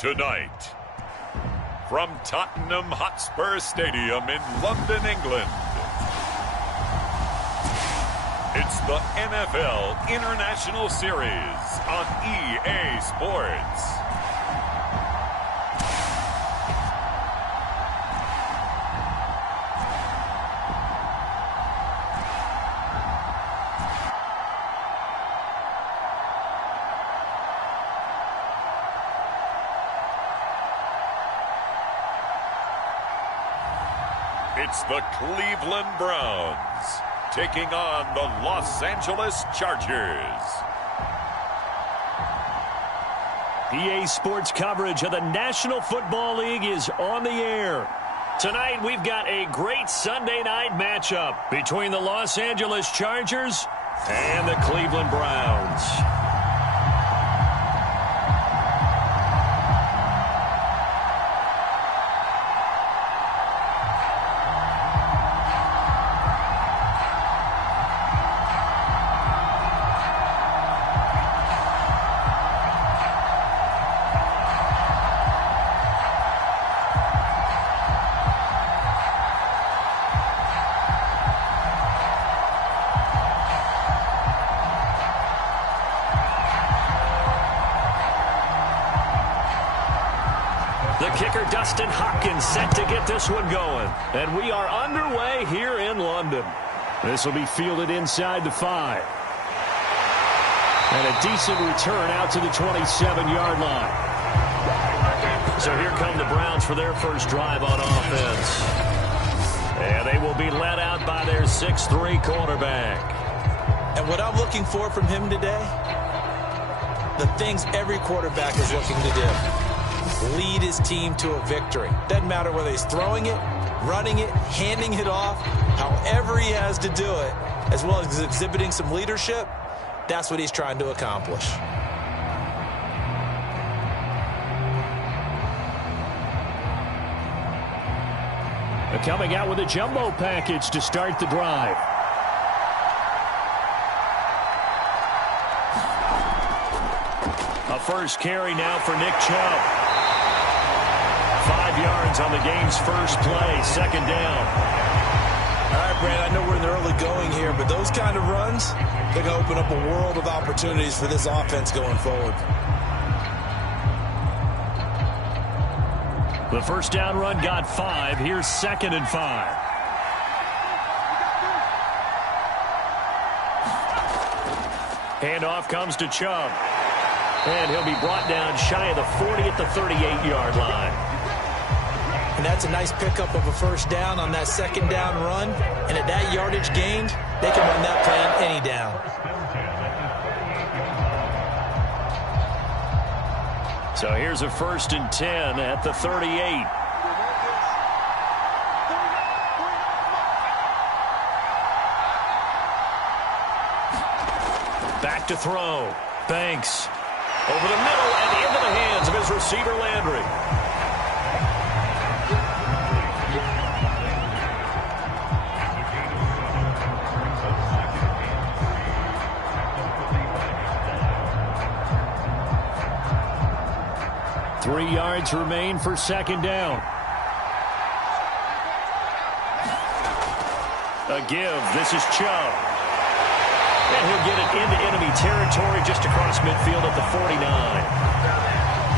Tonight, from Tottenham Hotspur Stadium in London, England, it's the NFL International Series on EA Sports. It's the Cleveland Browns taking on the Los Angeles Chargers. EA Sports coverage of the National Football League is on the air. Tonight we've got a great Sunday night matchup between the Los Angeles Chargers and the Cleveland Browns. The kicker, Dustin Hopkins, set to get this one going. And we are underway here in London. This will be fielded inside the 5. And a decent return out to the 27-yard line. So here come the Browns for their first drive on offense. And they will be led out by their 6'3" quarterback. And what I'm looking for from him today, the things every quarterback is looking to do. Lead his team to a victory. Doesn't matter whether he's throwing it, running it, handing it off, however he has to do it, as well as exhibiting some leadership, that's what he's trying to accomplish. They're coming out with a jumbo package to start the drive. A first carry now for Nick Chubb. 5 yards on the game's first play, second down. All right, Brad, I know we're in the early going here, but those kind of runs, they're going to open up a world of opportunities for this offense going forward. The first down run got 5. Here's 2nd and 5. Handoff comes to Chubb. And he'll be brought down shy of the 40 at the 38-yard line. And that's a nice pickup of a first down on that second down run. And at that yardage gained, they can run that play on any down. So here's a 1st and 10 at the 38. Back to throw. Banks. Over the middle and into the hands of his receiver, Landry. Three yards remain for second down. A give. This is Chubb. And he'll get it into enemy territory just across midfield at the 49.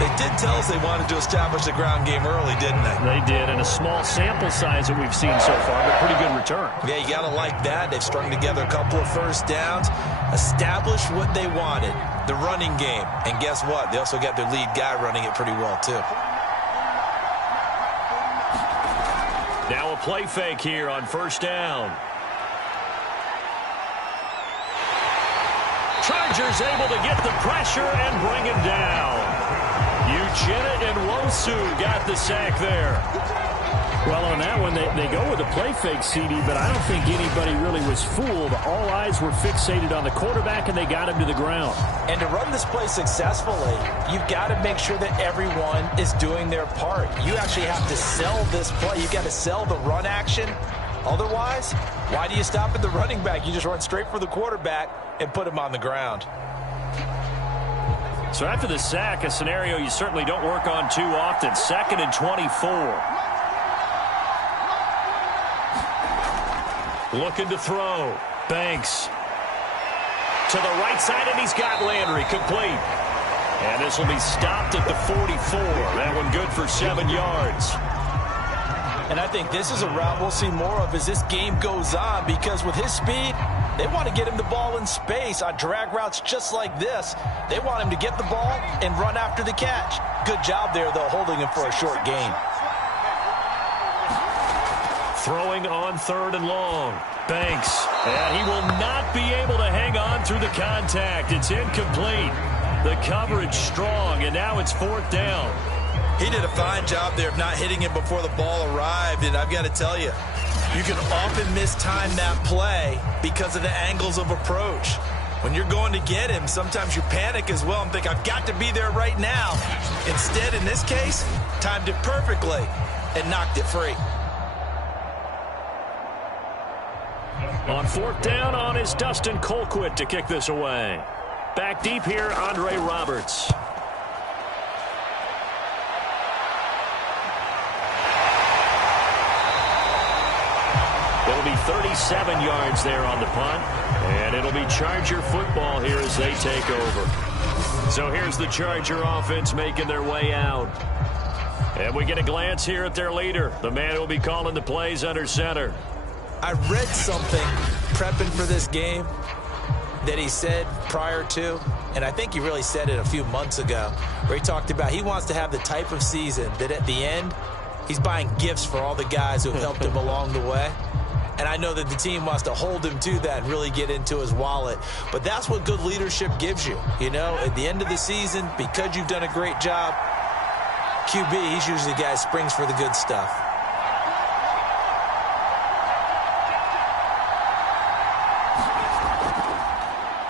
They did tell us they wanted to establish the ground game early, didn't they? They did, and a small sample size that we've seen so far, but pretty good return. Yeah, you got to like that. They've strung together a couple of first downs, established what they wanted, the running game. And guess what? They also got their lead guy running it pretty well, too. Now a play fake here on first down. Chargers able to get the pressure and bring him down. Uchenna and Wosu got the sack there. Well, on that one, they go with a play fake, CD, but I don't think anybody really was fooled. All eyes were fixated on the quarterback, and they got him to the ground. And to run this play successfully, you've got to make sure that everyone is doing their part. You actually have to sell this play. You've got to sell the run action. Otherwise, why do you stop at the running back? You just run straight for the quarterback and put him on the ground. So after the sack, a scenario you certainly don't work on too often. 2nd and 24. Looking to throw. Banks. To the right side, and he's got Landry complete. And this will be stopped at the 44. That one good for 7 yards. And I think this is a route we'll see more of as this game goes on, because with his speed, they want to get him the ball in space on drag routes just like this. They want him to get the ball and run after the catch. Good job there, though, holding him for a short gain. Throwing on 3rd and long. Banks. And he will not be able to hang on through the contact. It's incomplete. The coverage strong, and now it's 4th down. He did a fine job there of not hitting him before the ball arrived, and I've got to tell you, you can often mistime that play because of the angles of approach. When you're going to get him, sometimes you panic as well and think, I've got to be there right now. Instead, in this case, timed it perfectly and knocked it free. On 4th down on is Dustin Colquitt to kick this away. Back deep here, Andre Roberts. It'll be 37 yards there on the punt, and it'll be Charger football here as they take over. So here's the Charger offense making their way out. And we get a glance here at their leader, the man who will be calling the plays under center. I read something prepping for this game that he said prior to, and I think he really said it a few months ago, where he talked about he wants to have the type of season that at the end, he's buying gifts for all the guys who helped him along the way. And I know that the team wants to hold him to that and really get into his wallet. But that's what good leadership gives you. You know, at the end of the season, because you've done a great job, QB, he's usually the guy who springs for the good stuff.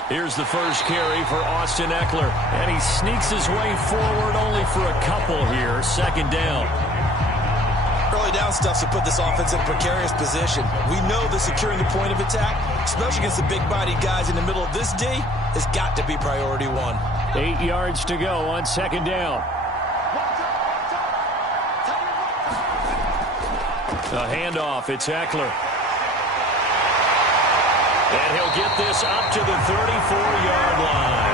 Here's the first carry for Austin Eckler. And he sneaks his way forward only for a couple here. 2nd down. Early down stuff to put this offense in a precarious position. We know that securing the point of attack, especially against the big-bodied guys in the middle of this D, has got to be priority 1. 8 yards to go on 2nd down. A handoff. It's Eckler. And he'll get this up to the 34-yard line.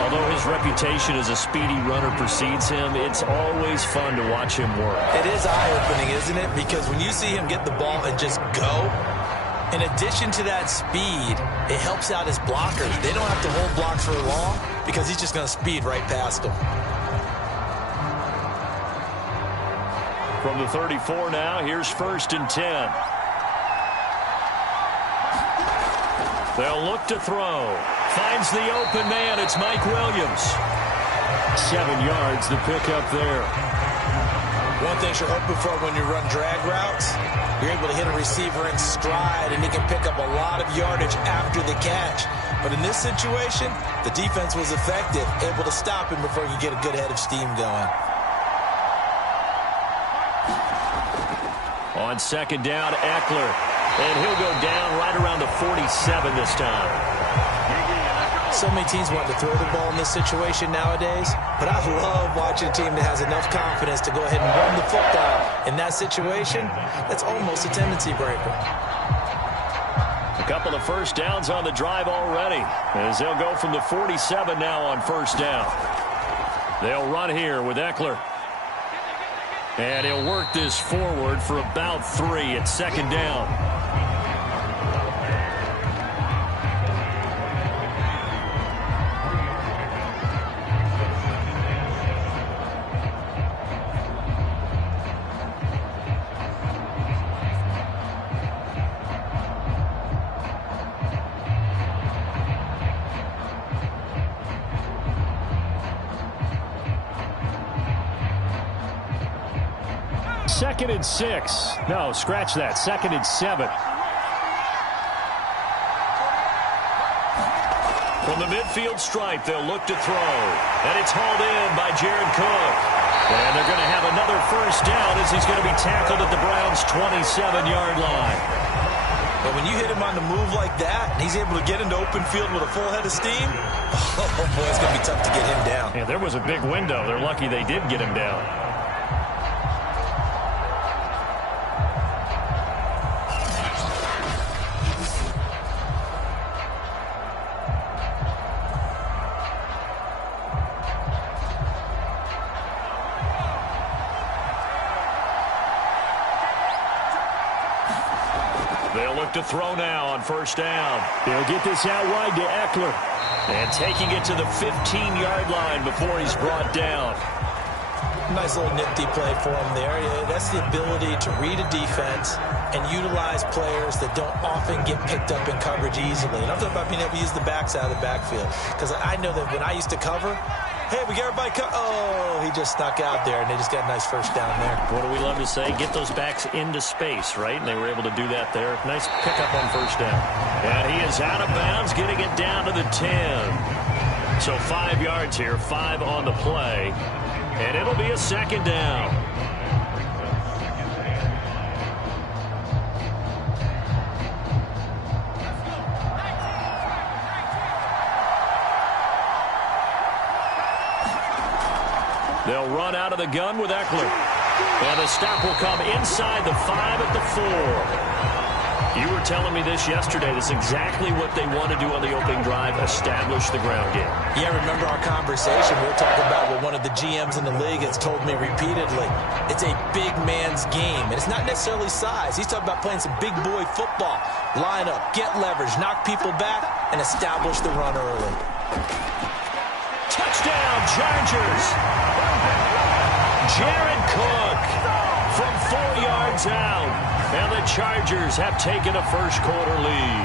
Although his reputation as a speedy runner precedes him, it's always fun to watch him work. It is eye-opening, isn't it? Because when you see him get the ball and just go, in addition to that speed, it helps out his blockers. They don't have to hold blocks for long because he's just going to speed right past them. From the 34 now, here's 1st and 10. They'll look to throw. Finds the open man. It's Mike Williams. 7 yards, the pickup there. One thing you're hoping for when you run drag routes, you're able to hit a receiver in stride, and he can pick up a lot of yardage after the catch. But in this situation, the defense was effective, able to stop him before you get a good head of steam going. On 2nd down, Eckler. And he'll go down right around the 47 this time. So many teams want to throw the ball in this situation nowadays, but I love watching a team that has enough confidence to go ahead and run the football. In that situation, that's almost a tendency breaker. A couple of 1st downs on the drive already, as they'll go from the 47 now on 1st down. They'll run here with Eckler. And he'll work this forward for about 3 at 2nd down. Second and 6. No, scratch that. 2nd and 7. From the midfield stripe, they'll look to throw. And it's hauled in by Jared Cook. And they're going to have another 1st down as he's going to be tackled at the Browns' 27-yard line. But when you hit him on the move like that, and he's able to get into open field with a full head of steam, oh, boy, it's going to be tough to get him down. Yeah, there was a big window. They're lucky they did get him down. They'll look to throw now on first down. They'll get this out wide to Eckler. And taking it to the 15-yard line before he's brought down. Nice little nifty play for him there. Yeah, that's the ability to read a defense and utilize players that don't often get picked up in coverage easily. And I'm talking about being able to use the backs out of the backfield. Because I know that when I used to cover, hey, we got everybody oh, he just snuck out there, and they just got a nice first down there. What do we love to say? Get those backs into space, right? And they were able to do that there. Nice pickup on first down. And he is out of bounds, getting it down to the 10. So 5 yards here, 5 on the play. And it'll be a second down. They'll run out of the gun with Eckler. And the stop will come inside the 5 at the 4. You were telling me this yesterday. This is exactly what they want to do on the opening drive, establish the ground game. Yeah, remember our conversation. We're talking about what one of the GMs in the league has told me repeatedly. It's a big man's game, and it's not necessarily size. He's talking about playing some big boy football. Line up, get leverage, knock people back, and establish the run early. Touchdown, Chargers! Jared Cook from 4 yards out. And the Chargers have taken a first-quarter lead.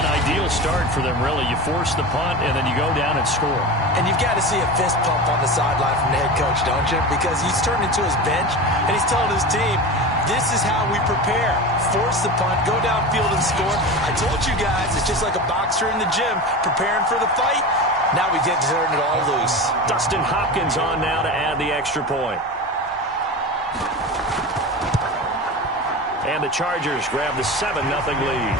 An ideal start for them, really. You force the punt, and then you go down and score. And you've got to see a fist pump on the sideline from the head coach, don't you? Because he's turned into his bench, and he's telling his team, this is how we prepare. Force the punt, go downfield and score. I told you guys, it's just like a boxer in the gym preparing for the fight. Now we get to turn it all loose. Dustin Hopkins on now to add the extra point. And the Chargers grab the 7-0 lead.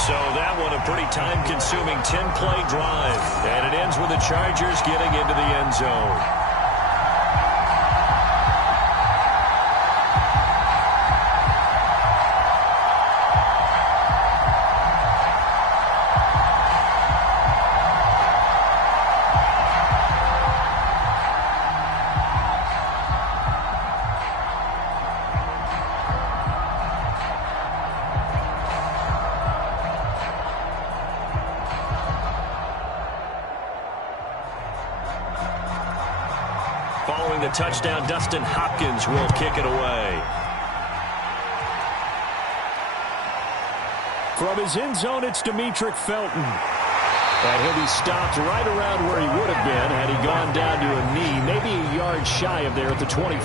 So that one a pretty time-consuming 10-play drive. And it ends with the Chargers getting into the end zone. Following the touchdown, Dustin Hopkins will kick it away. From his end zone, it's Demetric Felton. And he'll be stopped right around where he would have been had he gone down to a knee, maybe a yard shy of there at the 24.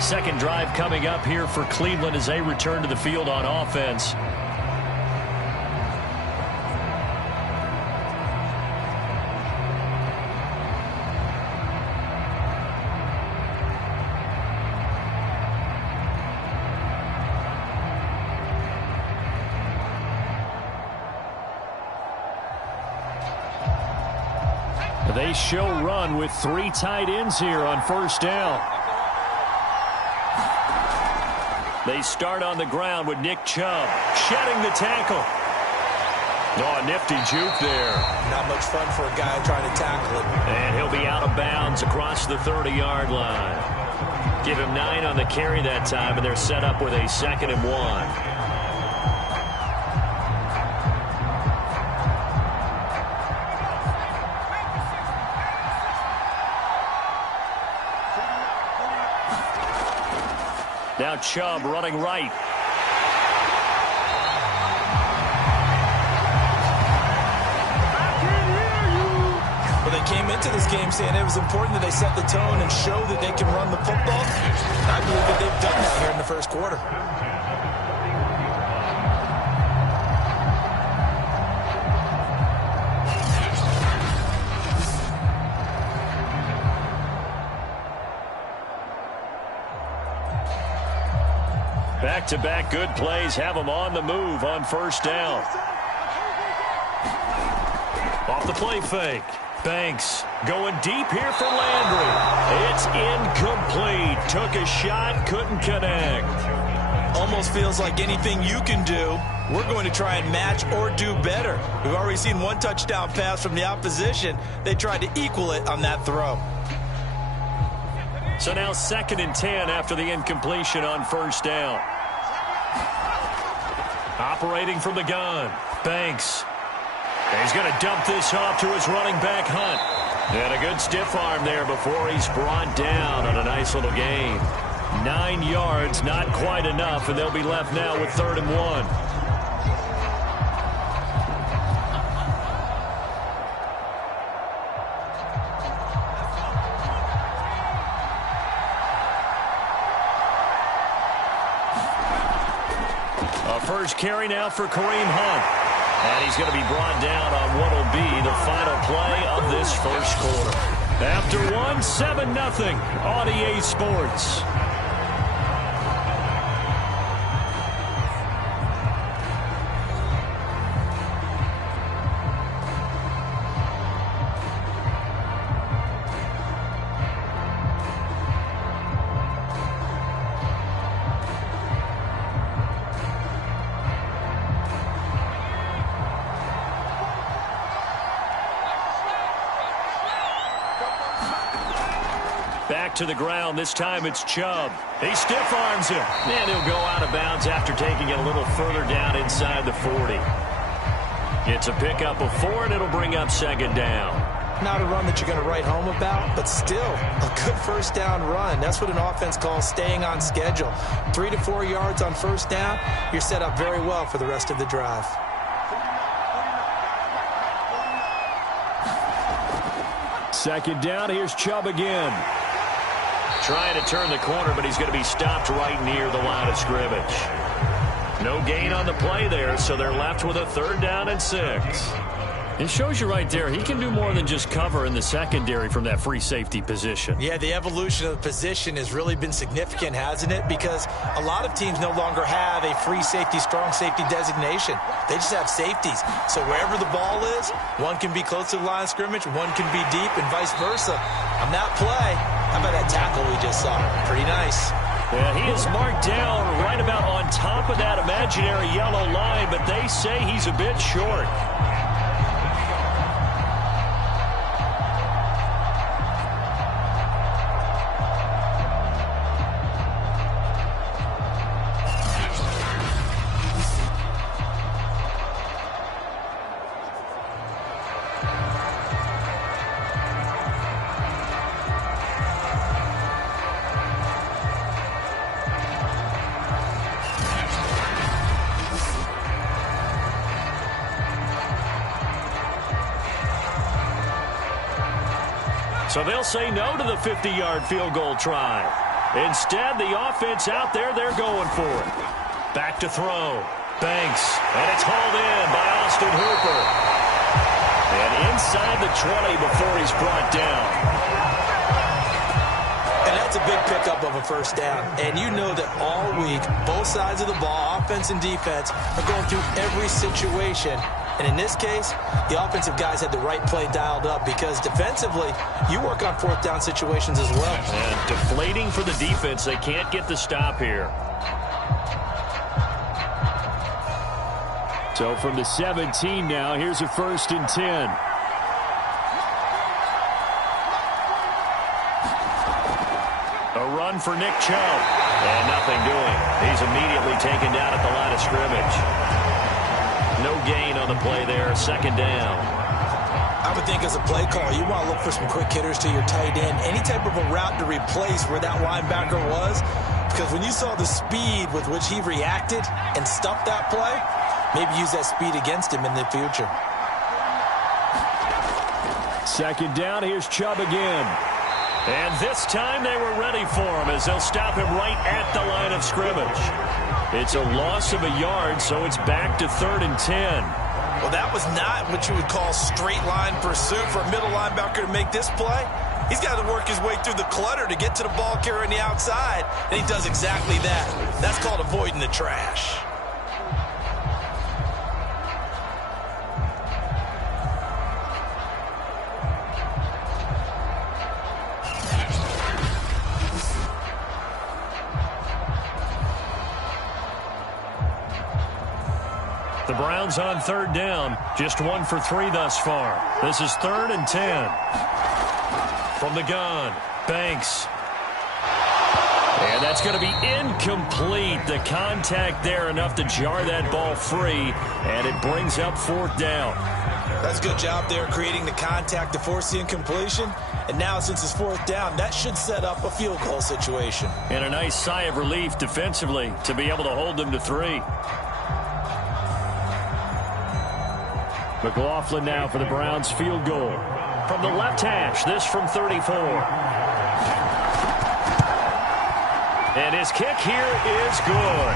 Second drive coming up here for Cleveland as they return to the field on offense. They show run with 3 tight ends here on first down. They start on the ground with Nick Chubb shedding the tackle. Oh, a nifty juke there. Not much fun for a guy trying to tackle it. And he'll be out of bounds across the 30-yard line. Give him 9 on the carry that time, and they're set up with a 2nd and 1. Now Chubb running right. Well, they came into this game saying it was important that they set the tone and show that they can run the football. I believe that they've done that here in the first quarter. Back-to-back good plays have them on the move on first down. Off the play fake. Banks going deep here for Landry. It's incomplete. Took a shot, couldn't connect. Almost feels like anything you can do, we're going to try and match or do better. We've already seen one touchdown pass from the opposition. They tried to equal it on that throw. So now 2nd and 10 after the incompletion on first down. Operating from the gun. Banks. He's going to dump this off to his running back, Hunt. And a good stiff arm there before he's brought down on a nice little gain. 9 yards, not quite enough, and they'll be left now with 3rd and 1. First carry now for Kareem Hunt. And he's going to be brought down on what will be the final play of this first quarter. After 7-0 on EA Sports. Back to the ground. This time it's Chubb. He stiff arms him. And he'll go out of bounds after taking it a little further down inside the 40. It's a pickup of 4, and it'll bring up 2nd down. Not a run that you're going to write home about, but still a good first down run. That's what an offense calls staying on schedule. 3 to 4 yards on first down. You're set up very well for the rest of the drive. Second down. Here's Chubb again. Trying to turn the corner, but he's going to be stopped right near the line of scrimmage. No gain on the play there, so they're left with a 3rd down and 6. It shows you right there, he can do more than just cover in the secondary from that free safety position. Yeah, the evolution of the position has really been significant, hasn't it? Because a lot of teams no longer have a free safety, strong safety designation. They just have safeties. So wherever the ball is, one can be close to the line of scrimmage, one can be deep, and vice versa. On that play, how about that tackle we just saw? Pretty nice. Yeah, he is marked down right about on top of that imaginary yellow line, but they say he's a bit short. So they'll say no to the 50-yard field goal try. Instead, the offense out there, they're going for it. Back to throw. Banks. And it's hauled in by Austin Hooper. And inside the 20 before he's brought down. And that's a big pickup of a first down. And you know that all week, both sides of the ball, offense and defense, are going through every situation. And in this case, the offensive guys had the right play dialed up because defensively, you work on 4th down situations as well. And deflating for the defense. They can't get the stop here. So from the 17 now, here's a 1st and 10. A run for Nick Chubb. And nothing doing. He's immediately taken down at the line of scrimmage. No gain on the play there, 2nd down. I would think as a play call, you want to look for some quick hitters to your tight end. Any type of a route to replace where that linebacker was. Because when you saw the speed with which he reacted and stuffed that play, maybe use that speed against him in the future. 2nd down, here's Chubb again. And this time they were ready for him as they'll stop him right at the line of scrimmage. It's a loss of a yard, so it's back to 3rd and 10. Well, that was not what you would call straight line pursuit for a middle linebacker to make this play. He's got to work his way through the clutter to get to the ball carrier on the outside, and he does exactly that. That's called avoiding the trash. The Browns on third down, just 1 for 3 thus far. This is 3rd and 10. From the gun, Banks. And that's going to be incomplete. The contact there enough to jar that ball free, and it brings up 4th down. That's a good job there creating the contact to force the incompletion. And now since it's 4th down, that should set up a field goal situation. And a nice sigh of relief defensively to be able to hold them to 3. McLaughlin now for the Browns field goal. From the left hash, this from 34. And his kick here is good.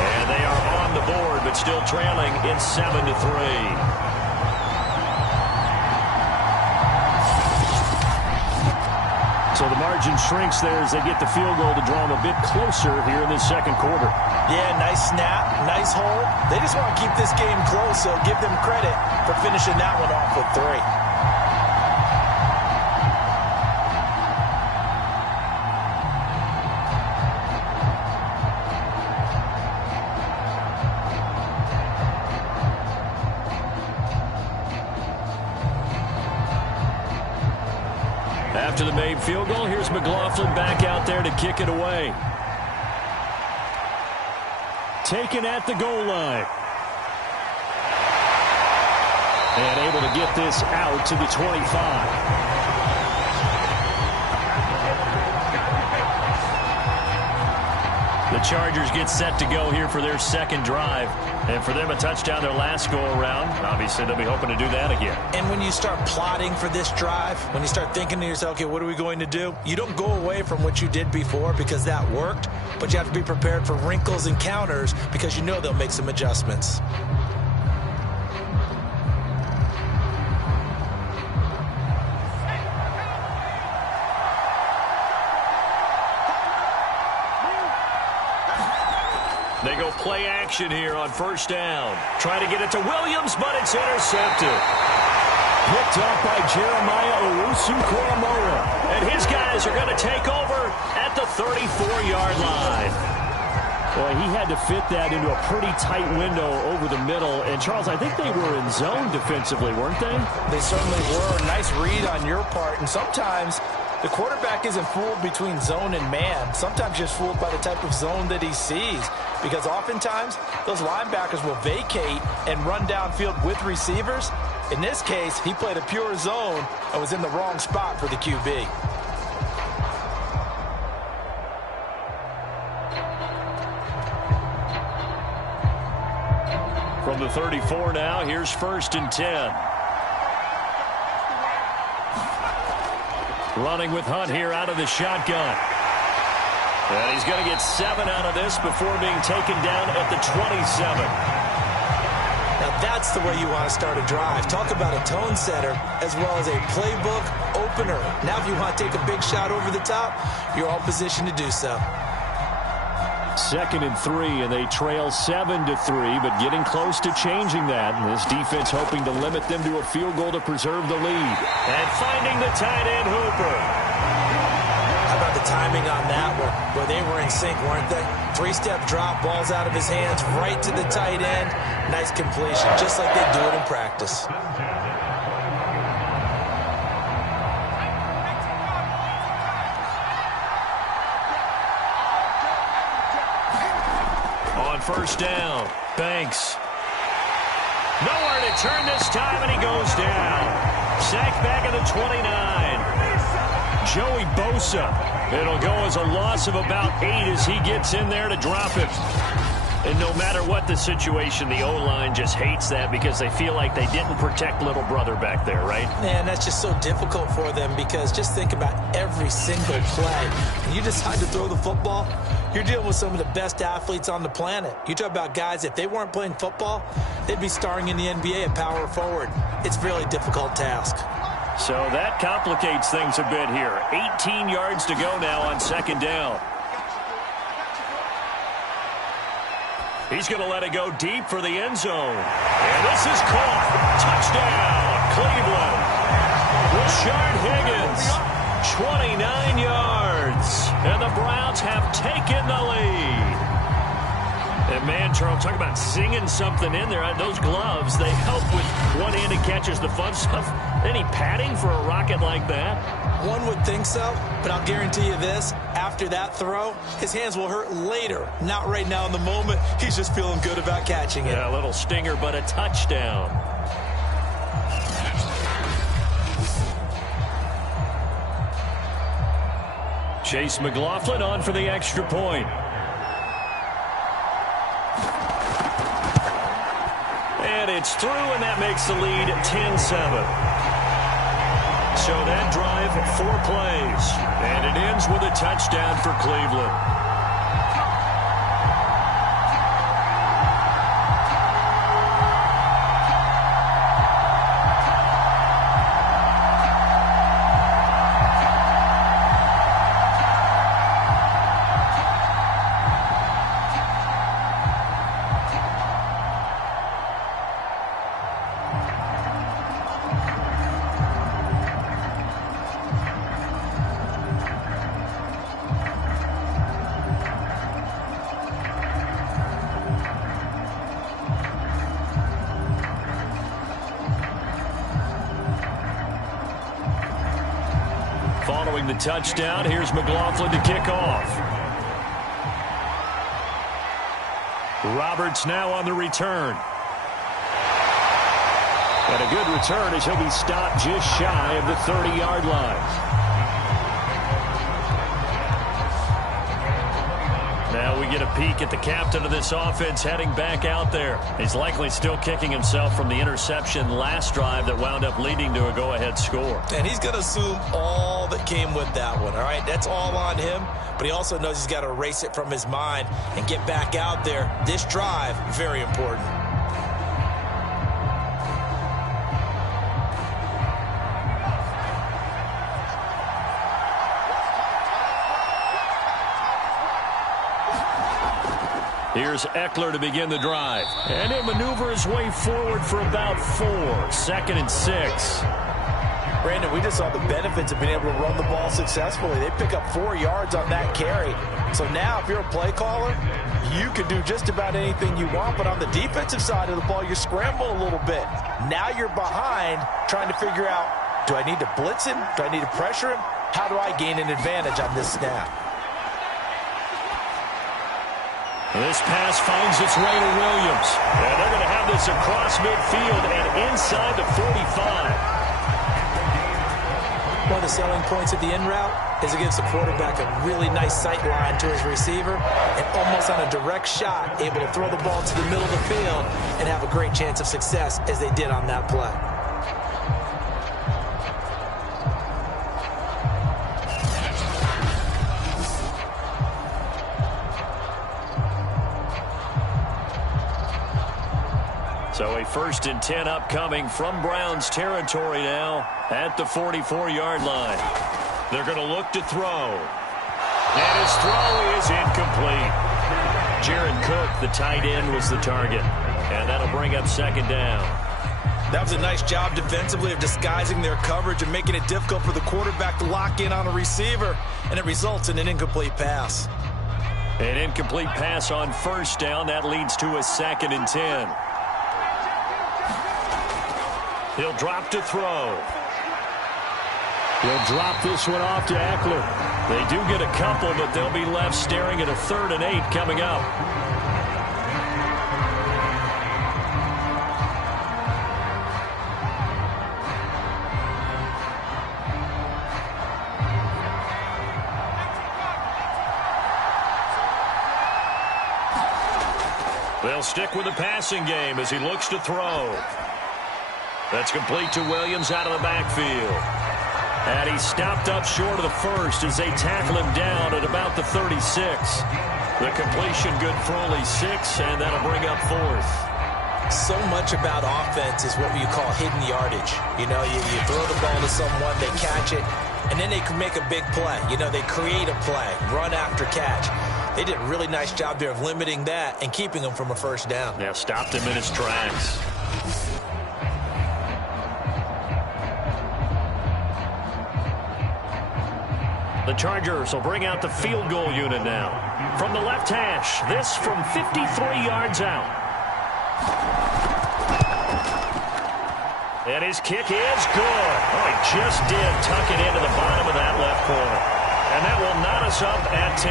And they are on the board, but still trailing in 7-3. So the margin shrinks there as they get the field goal to draw them a bit closer here in this second quarter. Yeah, nice snap, nice hold. They just want to keep this game close, so give them credit for finishing that one off with 3. After the made field goal, here's McLaughlin back out there to kick it away. Taken at the goal line. And able to get this out to the 25. The Chargers get set to go here for their second drive. And for them, a touchdown their last go-around. Obviously, they'll be hoping to do that again. And when you start plotting for this drive, when you start thinking to yourself, okay, what are we going to do? You don't go away from what you did before because that worked, but you have to be prepared for wrinkles and counters because you know they'll make some adjustments. They go play action here on first down. Try to get it to Williams, but it's intercepted. Picked up by Jeremiah Owusu-Koramoah. And his guys are going to take over at the 34-yard line. Boy, he had to fit that into a pretty tight window over the middle. And, Charles, I think they were in zone defensively, weren't they? They certainly were. Nice read on your part. And sometimes the quarterback isn't fooled between zone and man. Sometimes just fooled by the type of zone that he sees. Because oftentimes, those linebackers will vacate and run downfield with receivers. In this case, he played a pure zone and was in the wrong spot for the QB. From the 34 now, here's 1st and 10. Running with Hunt here out of the shotgun. And he's going to get 7 out of this before being taken down at the 27. Now that's the way you want to start a drive. Talk about a tone setter as well as a playbook opener. Now if you want to take a big shot over the top, you're all positioned to do so. 2nd and 3, and they trail 7-3, but getting close to changing that. And this defense hoping to limit them to a field goal to preserve the lead. And finding the tight end, Hooper. How about the timing on that one? Well, they were in sync, weren't they? 3-step drop, balls out of his hands, right to the tight end. Nice completion, just like they do it in practice. On first down, Banks. Nowhere to turn this time, and he goes down. Sacked back at the 29. Joey Bosa. It'll go as a loss of about 8 as he gets in there to drop him. And no matter what the situation, the O-line just hates that because they feel like they didn't protect little brother back there, right? Man, that's just so difficult for them because just think about every single play. When you decide to throw the football, you're dealing with some of the best athletes on the planet. You talk about guys, if they weren't playing football, they'd be starring in the NBA at power forward. It's a really difficult task. So that complicates things a bit here. 18 yards to go now on second down. He's going to let it go deep for the end zone. And this is caught. Touchdown, Cleveland. Rashard Higgins, 29 yards. And the Browns have taken the lead. And man, Charles, talk about singing something in there. Those gloves, they help with one-handed catches, the fun stuff. Any padding for a rocket like that? One would think so, but I'll guarantee you this. After that throw, his hands will hurt later. Not right now in the moment. He's just feeling good about catching it. Yeah, a little stinger, but a touchdown. Chase McLaughlin on for the extra point. And it's through, and that makes the lead 10-7. So that drive, 4 plays. And it ends with a touchdown for Cleveland. Following the touchdown, here's McLaughlin to kick off. Roberts now on the return. And a good return as he'll be stopped just shy of the 30-yard line. Now we get a peek at the captain of this offense heading back out there. He's likely still kicking himself from the interception last drive that wound up leading to a go-ahead score. And he's going to assume all that came with that one, all right? That's all on him, but he also knows he's got to erase it from his mind and get back out there. This drive, very important. Here's Eckler to begin the drive. And he'll maneuver his way forward for about 4. 2nd and 6. Brandon, we just saw the benefits of being able to run the ball successfully. They pick up 4 yards on that carry. So now if you're a play caller, you can do just about anything you want. But on the defensive side of the ball, you scramble a little bit. Now you're behind trying to figure out, do I need to blitz him? Do I need to pressure him? How do I gain an advantage on this snap? This pass finds its way to Williams. And they're going to have this across midfield and inside the 45. One of the selling points of the in route is it gives the quarterback a really nice sight line to his receiver and almost on a direct shot able to throw the ball to the middle of the field and have a great chance of success as they did on that play. So a 1st and 10 upcoming from Browns territory now at the 44-yard line. They're going to look to throw. And his throw is incomplete. Jared Cook, the tight end, was the target. And that'll bring up 2nd down. That was a nice job defensively of disguising their coverage and making it difficult for the quarterback to lock in on a receiver. And it results in an incomplete pass. An incomplete pass on 1st down. That leads to a 2nd and 10. He'll drop to throw. He'll drop this one off to Eckler. They do get a couple, but they'll be left staring at a 3rd and 8 coming up. They'll stick with the passing game as he looks to throw. That's complete to Williams out of the backfield. And he stopped up short of the 1st as they tackle him down at about the 36. The completion good for only 6, and that'll bring up 4th. So much about offense is what you call hidden yardage. You know, you throw the ball to someone, they catch it, and then they can make a big play. You know, they create a play, run after catch. They did a really nice job there of limiting that and keeping him from a first down. Yeah, stopped him in his tracks. The Chargers will bring out the field goal unit now. From the left hash, this from 53 yards out. And his kick is good. Oh, he just did tuck it into the bottom of that left corner. And that will knot us up at 10.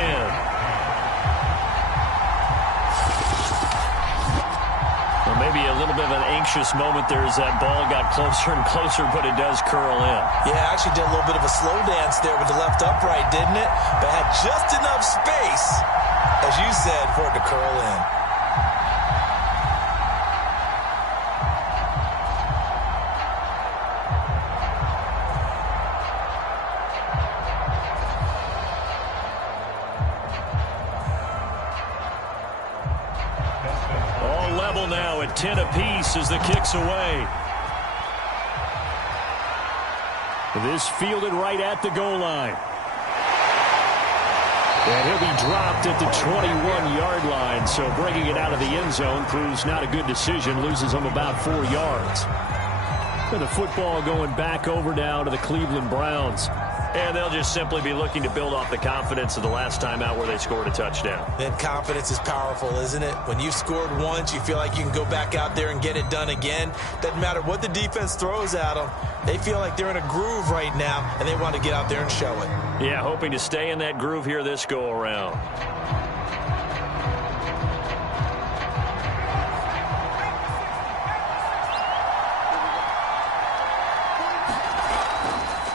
Well, maybe a little bit of an anxious moment there as that ball got closer and closer, but it does curl in. Yeah, actually did a little bit of a slow dance there with the left upright, didn't it? But had just enough space, as you said, for it to curl in. Now at 10 apiece as the kick's away. This fielded right at the goal line. And he'll be dropped at the 21-yard line, so bringing it out of the end zone proves not a good decision, loses him about 4 yards. And the football going back over now to the Cleveland Browns. And they'll just simply be looking to build off the confidence of the last time out where they scored a touchdown. Then confidence is powerful, isn't it? When you've scored once, you feel like you can go back out there and get it done again. Doesn't matter what the defense throws at them. They feel like they're in a groove right now, and they want to get out there and show it. Yeah, hoping to stay in that groove here this go-around.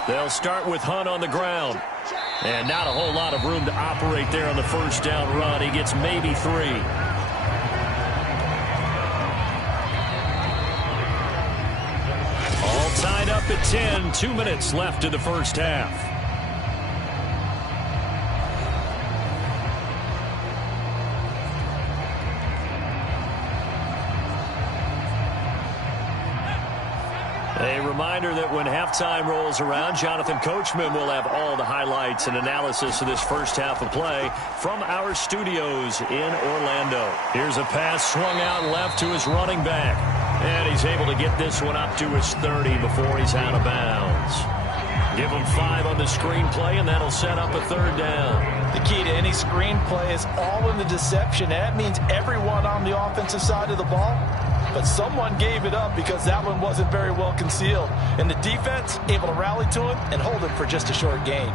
They'll start with Hunt on the ground. And not a whole lot of room to operate there on the first down run. He gets maybe 3. All tied up at 10. 2 minutes left in the first half. A reminder that when halftime rolls around, Jonathan Coachman will have all the highlights and analysis of this first half of play from our studios in Orlando. Here's a pass swung out left to his running back. And he's able to get this one up to his 30 before he's out of bounds. Give him 5 on the screenplay, and that'll set up a third down. The key to any screenplay is all in the deception. That means everyone on the offensive side of the ball. But someone gave it up because that one wasn't very well concealed. And the defense able to rally to him and hold him for just a short gain.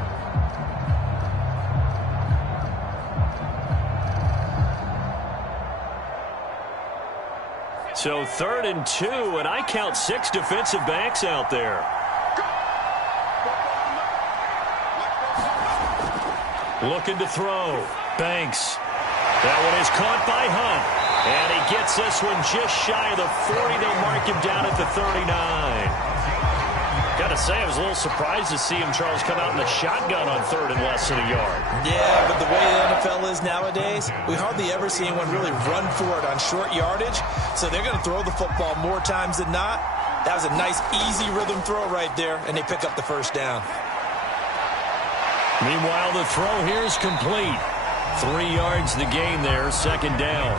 So 3rd and 2, and I count 6 defensive backs out there. Looking to throw. Banks. That one is caught by Hunt. And he gets this one just shy of the 40. They'll mark him down at the 39. Got to say, I was a little surprised to see him, Charles, come out in the shotgun on 3rd and less than a yard. Yeah, but the way the NFL is nowadays, we hardly ever see anyone really run for it on short yardage. So they're going to throw the football more times than not. That was a nice, easy rhythm throw right there, and they pick up the first down. Meanwhile, the throw here is complete. 3 yards the gain there, 2nd down.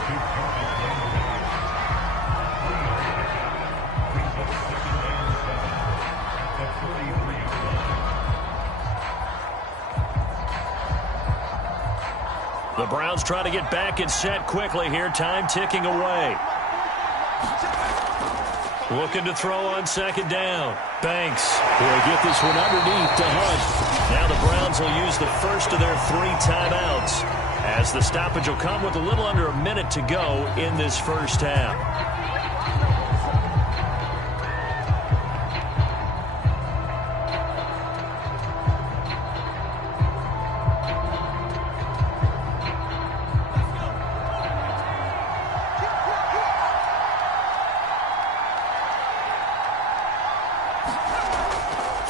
The Browns try to get back and set quickly here. Time ticking away. Looking to throw on 2nd down. Banks will get this one underneath to Hunt. Now the Browns will use the first of their 3 timeouts as the stoppage will come with a little under a minute to go in this first half.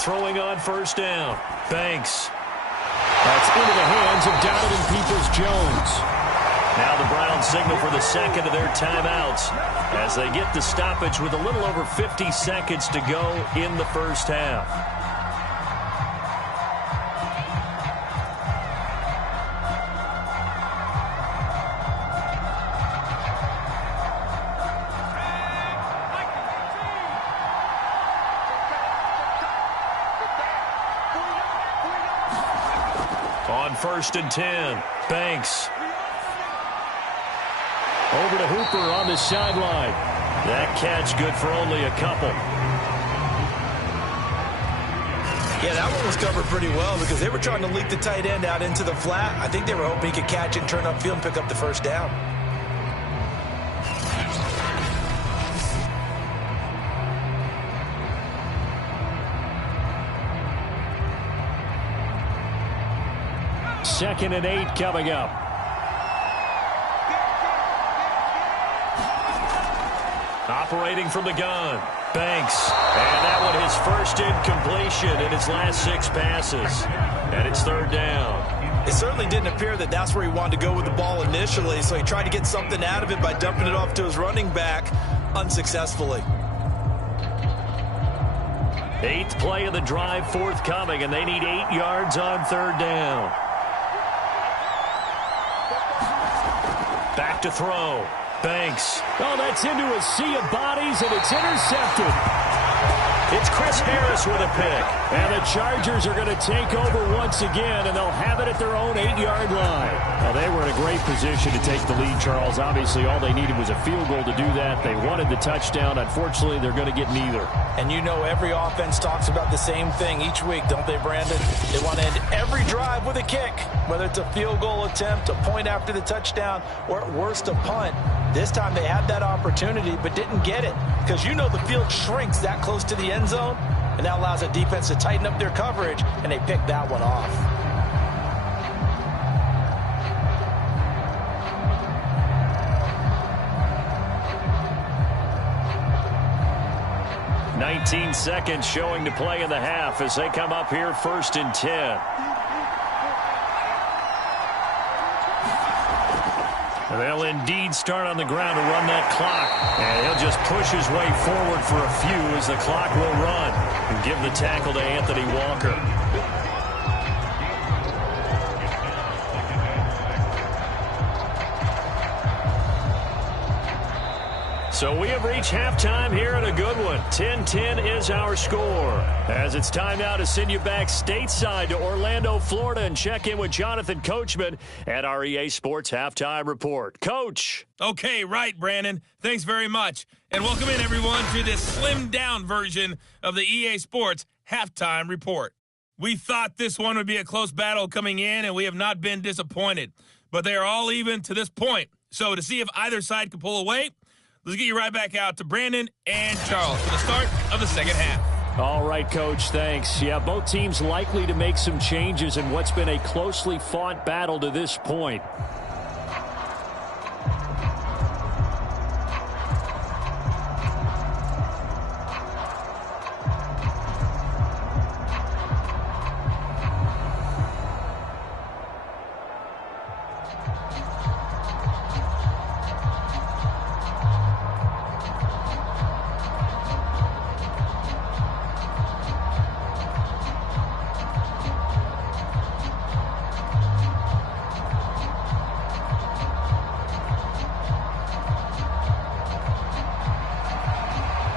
Throwing on 1st down. Banks. That's into the hands of Donovan Peoples-Jones. Now the Browns signal for the second of their timeouts as they get the stoppage with a little over 50 seconds to go in the first half. On 1st and 10, Banks. Over to Hooper on the sideline. That catch good for only a couple. Yeah, that one was covered pretty well because they were trying to leak the tight end out into the flat. I think they were hoping he could catch it, turn upfield, and pick up the first down. Second and 8 coming up. Operating from the gun, Banks. And that one his first incompletion in his last 6 passes. And it's 3rd down. It certainly didn't appear that that's where he wanted to go with the ball initially, so he tried to get something out of it by dumping it off to his running back unsuccessfully. 8th play of the drive forthcoming, and they need 8 yards on 3rd down. Back to throw. Banks. Oh, that's into a sea of bodies, and it's intercepted. It's Chris Harris with a pick. And the Chargers are going to take over once again, and they'll have it at their own 8-yard line. Well, they were in a great position to take the lead, Charles. Obviously, all they needed was a field goal to do that. They wanted the touchdown. Unfortunately, they're going to get neither. And you know every offense talks about the same thing each week, don't they, Brandon? They want to end every drive with a kick, whether it's a field goal attempt, a point after the touchdown, or at worst a punt. This time they had that opportunity but didn't get it because you know the field shrinks that close to the end zone, and that allows the defense to tighten up their coverage, and they picked that one off. "19 seconds showing to play in the half as they come up here 1st and 10. They'll indeed start on the ground to run that clock. And he'll just push his way forward for a few as the clock will run and give the tackle to Anthony Walker. So we have reached halftime here in a good one. 10-10 is our score. As it's time now to send you back stateside to Orlando, Florida, and check in with Jonathan Coachman at our EA Sports Halftime Report. Coach. Okay, right, Brandon. Thanks very much. And welcome in, everyone, to this slimmed-down version of the EA Sports Halftime Report. We thought this one would be a close battle coming in, and we have not been disappointed. But they are all even to this point. So to see if either side can pull away, let's get you right back out to Brandon and Charles for the start of the second half. All right, Coach, thanks. Yeah, both teams likely to make some changes in what's been a closely fought battle to this point.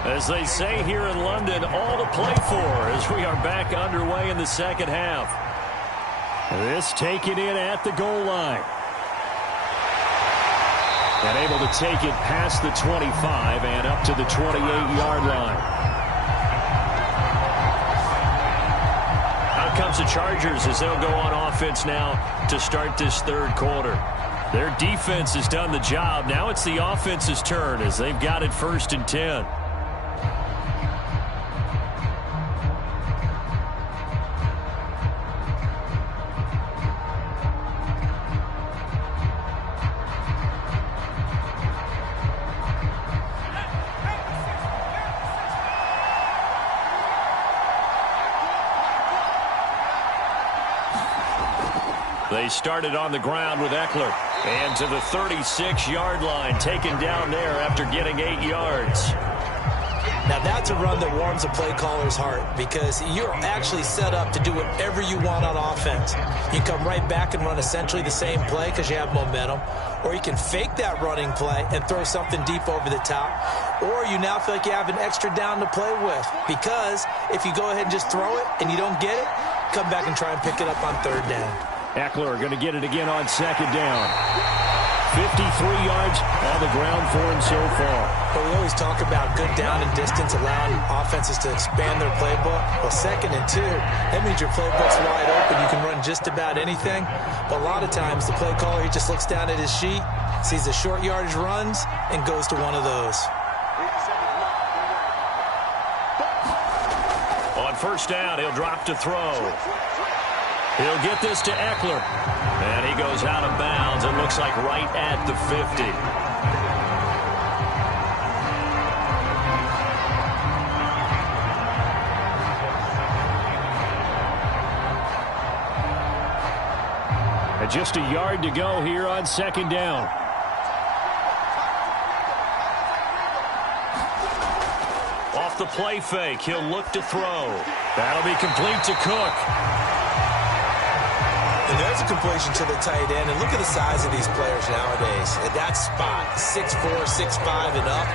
As they say here in London, all to play for as we are back underway in the second half. This taken in at the goal line. And able to take it past the 25 and up to the 28-yard line. Out comes the Chargers as they'll go on offense now to start this third quarter. Their defense has done the job. Now it's the offense's turn as they've got it 1st and 10. They started on the ground with Eckler. And to the 36-yard line, taken down there after getting 8 yards. Now, that's a run that warms a play caller's heart because you're actually set up to do whatever you want on offense. You come right back and run essentially the same play because you have momentum, or you can fake that running play and throw something deep over the top, or you now feel like you have an extra down to play with because if you go ahead and just throw it and you don't get it, come back and try and pick it up on third down. Eckler going to get it again on second down. 53 yards on the ground for him so far. But we always talk about good down and distance, allowing offenses to expand their playbook. Well, 2nd and 2, that means your playbook's wide open. You can run just about anything. But a lot of times, the play caller, he just looks down at his sheet, sees the short yardage runs, and goes to one of those. On first down, he'll drop to throw. He'll get this to Eckler. And he goes out of bounds. It looks like right at the 50. And just a yard to go here on second down. Off the play fake, he'll look to throw. That'll be complete to Cook. And there's a completion to the tight end. And look at the size of these players nowadays. At that spot, 6'4", 6'5", and up.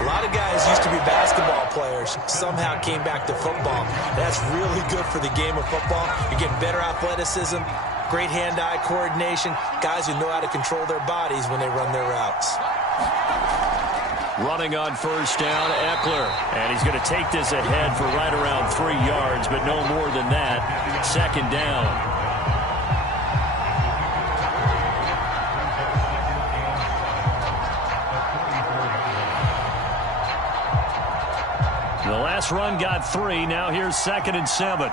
A lot of guys used to be basketball players, somehow came back to football. That's really good for the game of football. You're getting better athleticism, great hand-eye coordination, guys who know how to control their bodies when they run their routes. Running on first down, Eckler. And he's going to take this ahead for right around 3 yards, but no more than that. Second down. The last run got 3. Now here's 2nd and 7.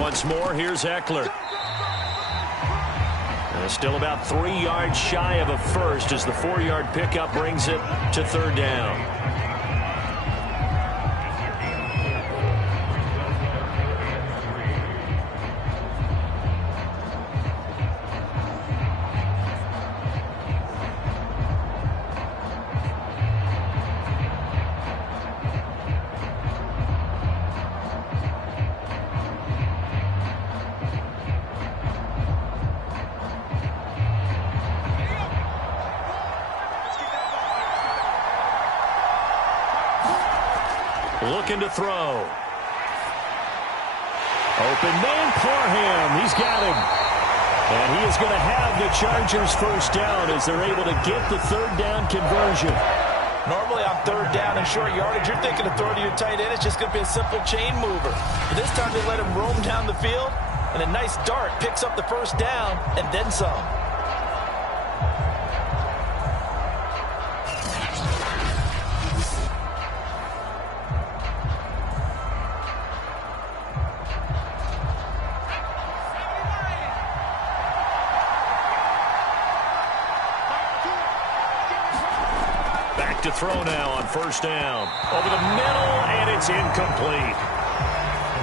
Once more, here's Eckler. Still about 3 yards shy of a first as the 4-yard pickup brings it to third down. Looking to throw. Open man, Parham. He's got him. And he is going to have the Chargers first down as they're able to get the third down conversion. Normally on third down and short yardage, you're thinking of throwing to your tight end. It's just going to be a simple chain mover. But this time they let him roam down the field, and a nice dart picks up the first down and then some. To throw now on first down. Over the middle, and it's incomplete.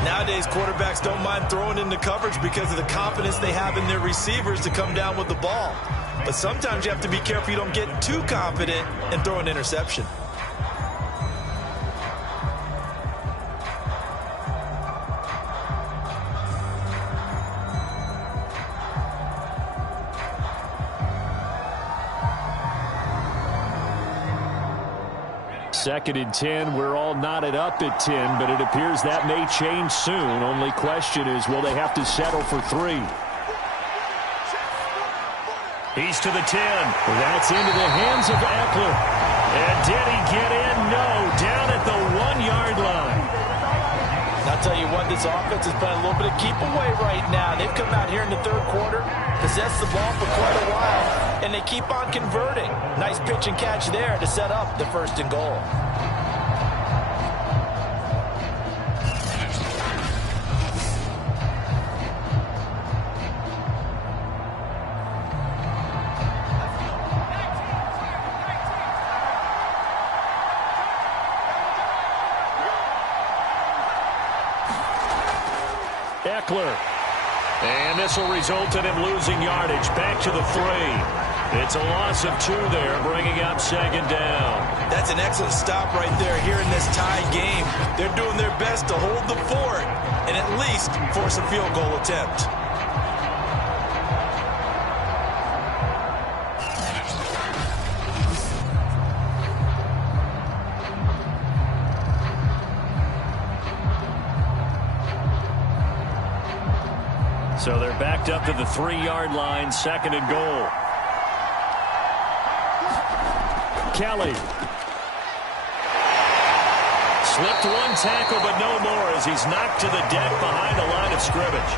Nowadays, quarterbacks don't mind throwing into coverage because of the confidence they have in their receivers to come down with the ball. But sometimes you have to be careful you don't get too confident and throw an interception. Second and 10. We're all knotted up at 10, but it appears that may change soon. Only question is, will they have to settle for 3? He's to the 10. That's into the hands of Eckler. And did he get in? No. Down at the 1-yard line. I'll tell you what, this offense is playing a little bit of keep away right now. They've come out here in the third quarter, possessed the ball for quite a while, and they keep on converting. Nice pitch and catch there to set up the first and goal. Eckler And this will result in him losing yardage. Back to the 3. It's a loss of 2 there, bringing up 2nd down. That's an excellent stop right there here in this tie game. They're doing their best to hold the fort and at least force a field goal attempt. So they're backed up to the 3-yard line, 2nd and goal. Kelly. Slipped 1 tackle, but no more as he's knocked to the deck behind the line of scrimmage.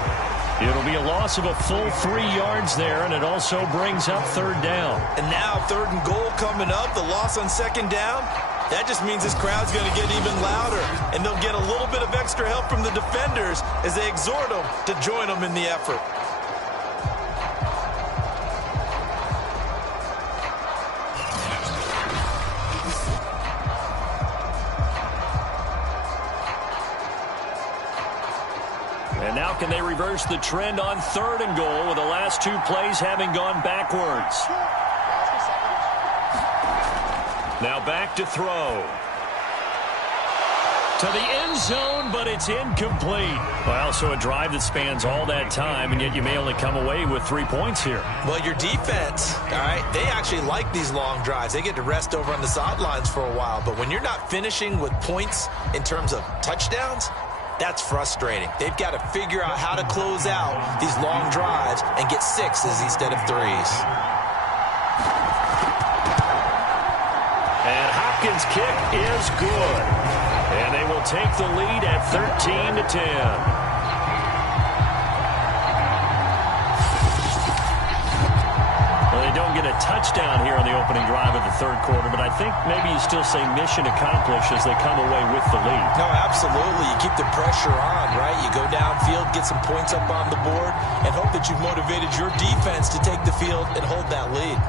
It'll be a loss of a full 3 yards there, and it also brings up 3rd down. And now 3rd and goal coming up, the loss on 2nd down. That just means this crowd's going to get even louder, and they'll get a little bit of extra help from the defenders as they exhort them to join them in the effort. And now can they reverse the trend on 3rd and goal with the last 2 plays having gone backwards? Now back to throw. To the end zone, but it's incomplete. Well, so a drive that spans all that time, and yet you may only come away with 3 points here. Well, your defense, all right, they actually like these long drives. They get to rest over on the sidelines for a while. But when you're not finishing with points in terms of touchdowns, that's frustrating. They've got to figure out how to close out these long drives and get 6s instead of 3s. And Hopkins' kick is good. And they will take the lead at 13-10. Well, they don't get a touchdown here on the opening drive of the 3rd quarter, but I think maybe you still say mission accomplished as they come away with the lead. No, absolutely. You keep the pressure on, right? You go downfield, get some points up on the board, and hope that you've motivated your defense to take the field and hold that lead.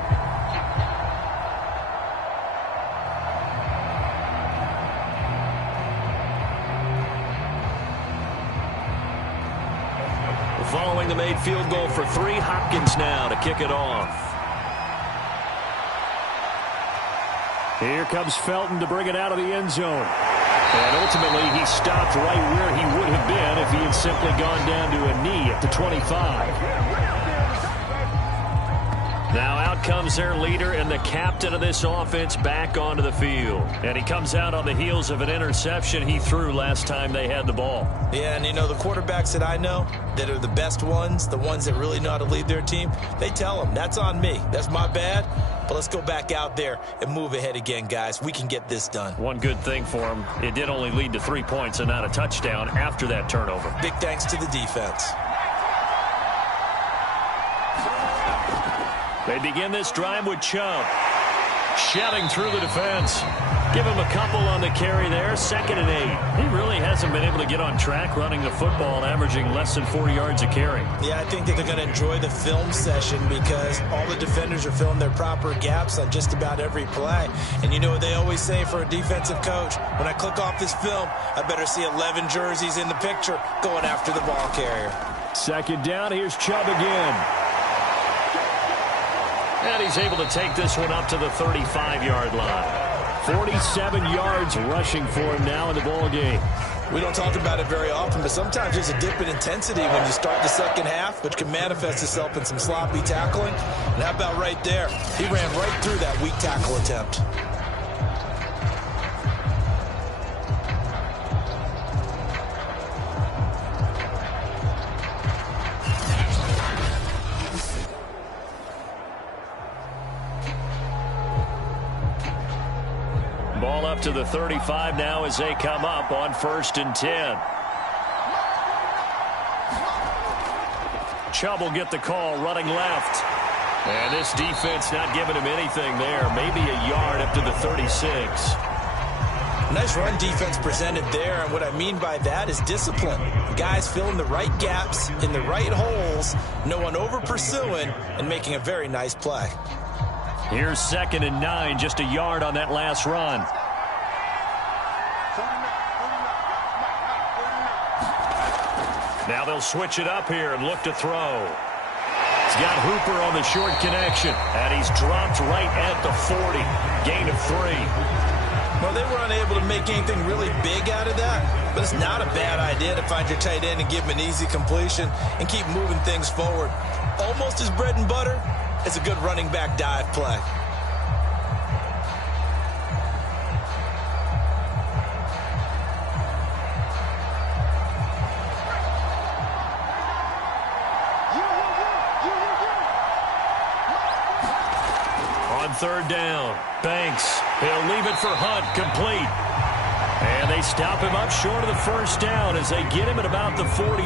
Following the made field goal for 3, Hopkins now to kick it off. Here comes Felton to bring it out of the end zone. And ultimately, he stopped right where he would have been if he had simply gone down to a knee at the 25. Now out comes their leader and the captain of this offense back onto the field. And he comes out on the heels of an interception he threw last time they had the ball. Yeah, and you know, the quarterbacks that I know that are the best ones, the ones that really know how to lead their team, they tell them, that's on me. That's my bad. But let's go back out there and move ahead again, guys. We can get this done. One good thing for him, it did only lead to 3 points and not a touchdown after that turnover. Big thanks to the defense. They begin this drive with Chubb. Shedding through the defense. Give him a couple on the carry there. 2nd and 8. He really hasn't been able to get on track running the football and averaging less than 4 yards a carry. Yeah, I think that they're going to enjoy the film session because all the defenders are filling their proper gaps on just about every play. And you know what they always say for a defensive coach? When I click off this film, I better see 11 jerseys in the picture going after the ball carrier. 2nd down, here's Chubb again. And he's able to take this one up to the 35-yard line. 47 yards rushing for him now in the ball game. We don't talk about it very often, but sometimes there's a dip in intensity when you start the second half, which can manifest itself in some sloppy tackling. And how about right there? He ran right through that weak tackle attempt. Ball up to the 35 now as they come up on 1st and 10. Chubb will get the call running left. And this defense not giving him anything there. Maybe a yard up to the 36. Nice run defense presented there, and what I mean by that is discipline. Guys filling the right gaps in the right holes, no one over pursuing, and making a very nice play. Here's 2nd and 9, just a yard on that last run. Now they'll switch it up here and look to throw. He's got Hooper on the short connection, and he's dropped right at the 40. Gain of 3. Well, they were unable to make anything really big out of that, but it's not a bad idea to find your tight end and give him an easy completion and keep moving things forward. Almost his bread and butter. It's a good running back dive play. On third down, Banks. He'll leave it for Hunt, complete. And they stop him up short of the first down as they get him at about the 43.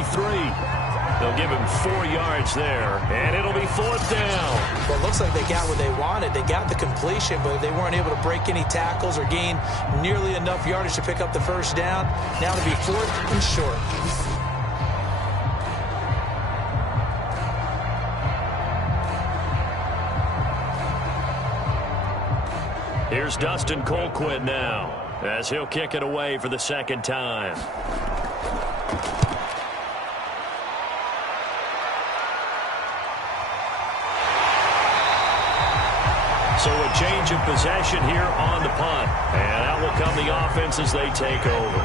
They'll give him 4 yards there, and it'll be 4th down. Well, it looks like they got what they wanted. They got the completion, but they weren't able to break any tackles or gain nearly enough yardage to pick up the first down. Now it'll be 4th and short. Here's Dustin Colquitt now, as he'll kick it away for the second time. So a change of possession here on the punt. And out will come the offense as they take over.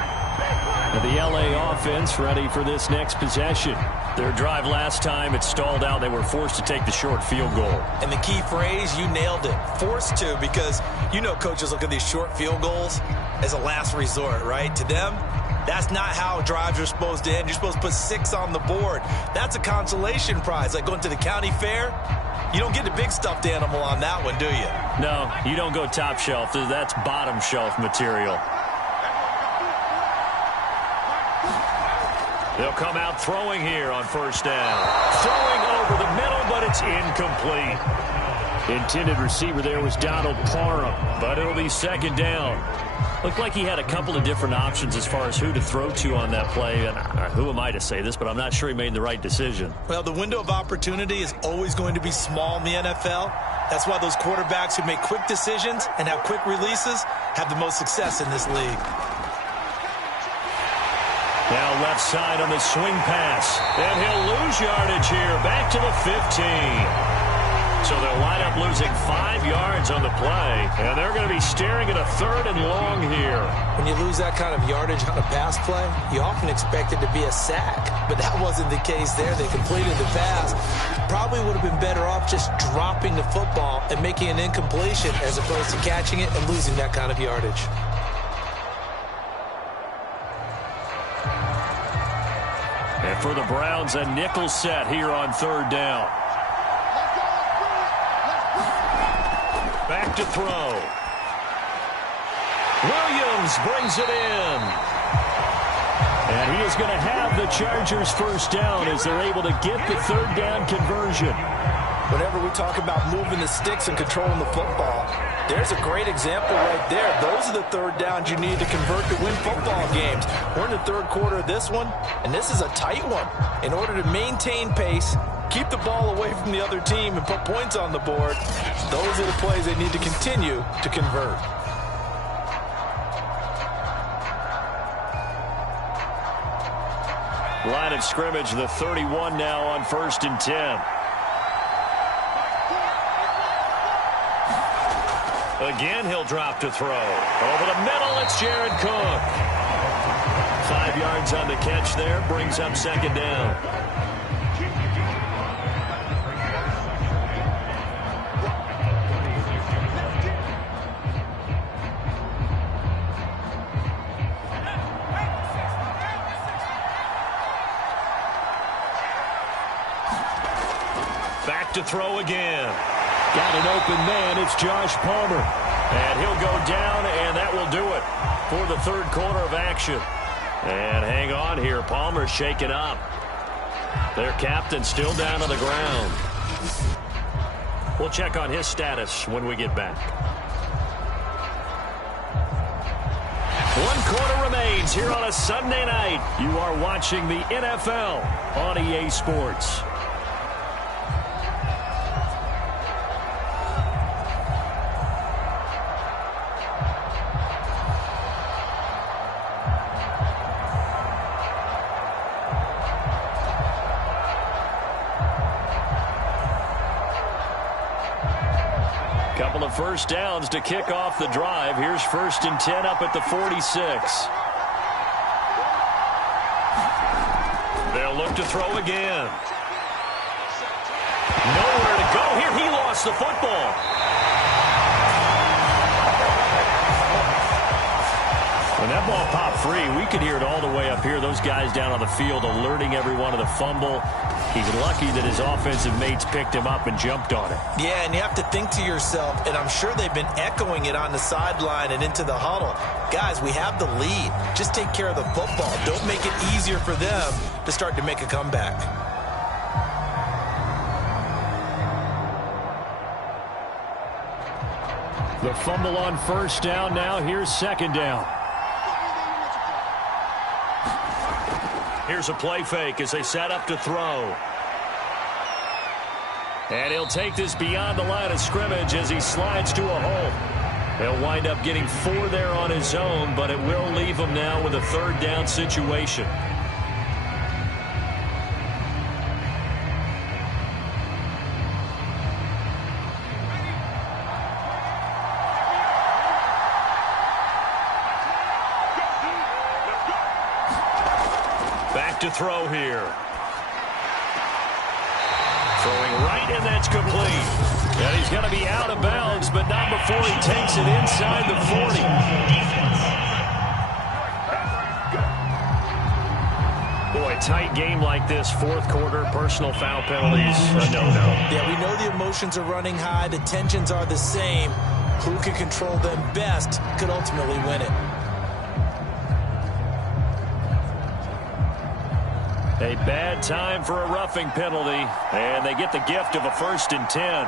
And the LA offense ready for this next possession. Their drive last time, it stalled out. They were forced to take the short field goal. And the key phrase, you nailed it. Forced to, because you know coaches look at these short field goals as a last resort, right? To them, that's not how drives are supposed to end. You're supposed to put 6 on the board. That's a consolation prize, like going to the county fair. You don't get the big stuffed animal on that one, do you? No, you don't go top shelf. That's bottom shelf material. They'll come out throwing here on first down. Throwing over the middle, but it's incomplete. Intended receiver there was Donald Parham, but it'll be second down. Looked like he had a couple of different options as far as who to throw to on that play. And who am I to say this, but I'm not sure he made the right decision. Well, the window of opportunity is always going to be small in the NFL. That's why those quarterbacks who make quick decisions and have quick releases have the most success in this league. Now left side on the swing pass. And he'll lose yardage here. Back to the 15. So they'll wind up losing 5 yards on the play. And they're going to be staring at a 3rd and long here. When you lose that kind of yardage on a pass play, you often expect it to be a sack. But that wasn't the case there. They completed the pass. Probably would have been better off just dropping the football and making an incompletion as opposed to catching it and losing that kind of yardage. And for the Browns, a nickel set here on third down. Back to throw. Williams brings it in. And he is going to have the Chargers first down as they're able to get the third down conversion. Whenever we talk about moving the sticks and controlling the football, there's a great example right there. Those are the third downs you need to convert to win football games. We're in the third quarter of this one, and this is a tight one. In order to maintain pace, keep the ball away from the other team, and put points on the board, those are the plays they need to continue to convert. Line of scrimmage, the 31 now on 1st and 10. Again, he'll drop to throw. Over the middle, it's Jared Cook. 5 yards on the catch there, brings up second down. Back to throw again. Got an open man. It's Josh Palmer. And he'll go down, and that will do it for the third quarter of action. And hang on here. Palmer's shaken up. Their captain still down on the ground. We'll check on his status when we get back. 1 quarter remains here on a Sunday night. You are watching the NFL on EA Sports. Couple of first downs to kick off the drive. Here's 1st and 10 up at the 46. They'll look to throw again. Nowhere to go here. He lost the football. When that ball popped free, we could hear it all the way up here. Those guys down on the field alerting everyone of the fumble. He's lucky that his offensive mates picked him up and jumped on it. Yeah, and you have to think to yourself, and I'm sure they've been echoing it on the sideline and into the huddle. Guys, we have the lead. Just take care of the football. Don't make it easier for them to start to make a comeback. The fumble on 1st down now. Here's 2nd down. Here's a play fake as they set up to throw. And he'll take this beyond the line of scrimmage as he slides to a hole. He'll wind up getting 4 there on his own, but it will leave him now with a 3rd down situation. Back to throw here. Throwing right, and that's complete. And he's going to be out of bounds, but not before he takes it inside the 40. Boy, tight game like this, 4th quarter, personal foul penalties, a no-no. Yeah, we know the emotions are running high. The tensions are the same. Who can control them best could ultimately win it. A bad time for a roughing penalty, and they get the gift of a 1st and 10.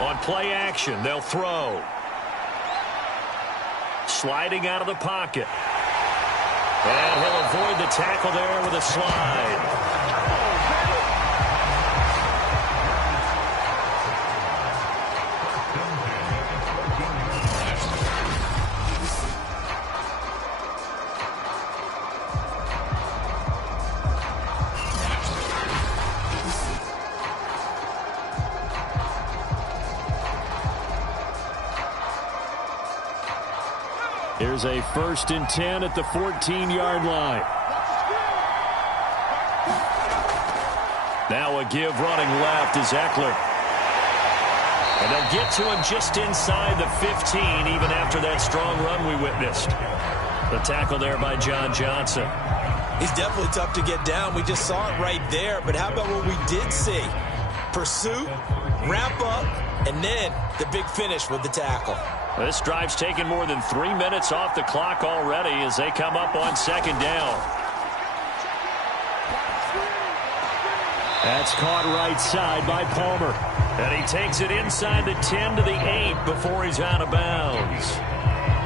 On play action, they'll throw. Sliding out of the pocket. And he'll avoid the tackle there with a slide. Here's a 1st and 10 at the 14-yard line. Now a give running left is Eckler. And they'll get to him just inside the 15, even after that strong run we witnessed. The tackle there by John Johnson. He's definitely tough to get down. We just saw it right there. But how about what we did see? Pursuit, wrap up, and then the big finish with the tackle. This drive's taken more than 3 minutes off the clock already as they come up on 2nd down. That's caught right side by Palmer. And he takes it inside the 10 to the 8 before he's out of bounds.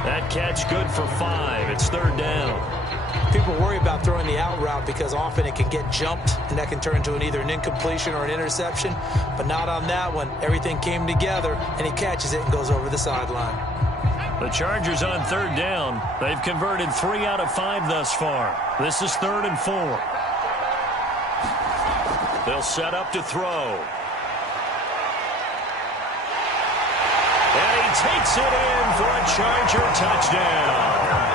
That catch good for 5. It's 3rd down. People worry about throwing the out route because often it can get jumped, and that can turn into either an incompletion or an interception. But not on that one. Everything came together, and he catches it and goes over the sideline. The Chargers on 3rd down. They've converted 3 out of 5 thus far. This is 3rd and 4. They'll set up to throw. And he takes it in for a Charger touchdown.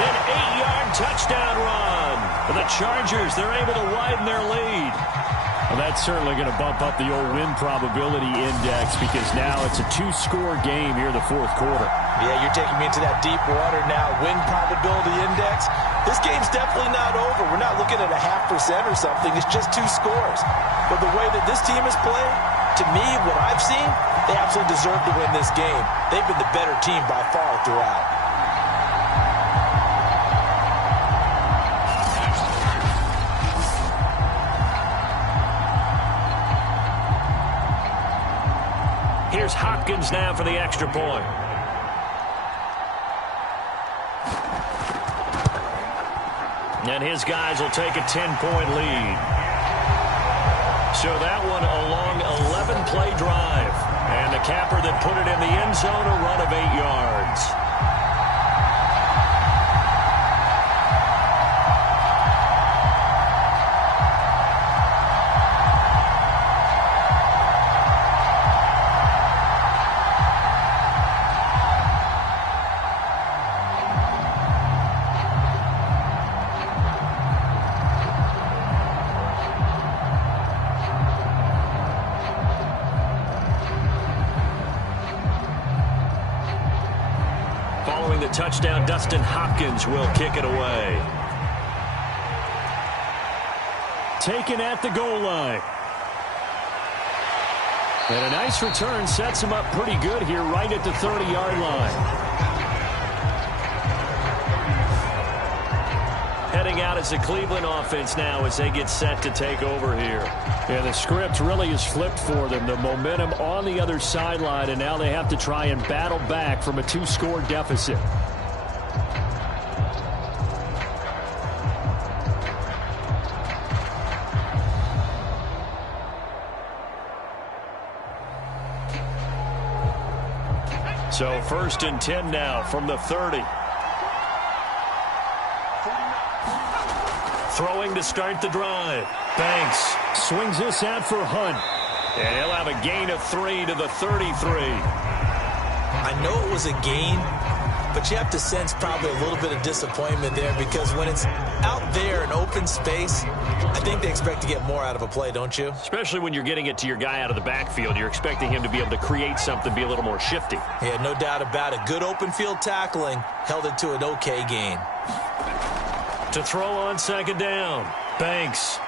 An 8-yard touchdown run. For the Chargers, they're able to widen their lead. Well, that's certainly going to bump up the old win probability index because now it's a 2-score game here in the 4th quarter. Yeah, you're taking me into that deep water now. Win probability index. This game's definitely not over. We're not looking at a 0.5% or something. It's just 2 scores. But the way that this team has played, to me, what I've seen, they absolutely deserve to win this game. They've been the better team by far throughout. Here's Hopkins now for the extra point. And his guys will take a 10-point lead. So that one a long 11-play drive. And the capper that put it in the end zone, a run of 8 yards. touchdown, Dustin Hopkins will kick it away. Taken at the goal line. And a nice return sets him up pretty good here right at the 30-yard line. Heading out as the Cleveland offense now as they get set to take over here. Yeah, the script really is flipped for them. The momentum on the other sideline, and now they have to try and battle back from a 2-score deficit. So 1st and 10 now from the 30. Throwing to start the drive. Banks swings this out for Hunt. And he'll have a gain of 3 to the 33. I know it was a gain, but you have to sense probably a little bit of disappointment there because when it's out there in open space, I think they expect to get more out of a play, don't you? Especially when you're getting it to your guy out of the backfield. You're expecting him to be able to create something, be a little more shifty. Yeah, no doubt about it. Good open field tackling held it to an okay gain. To throw on 2nd down. Banks.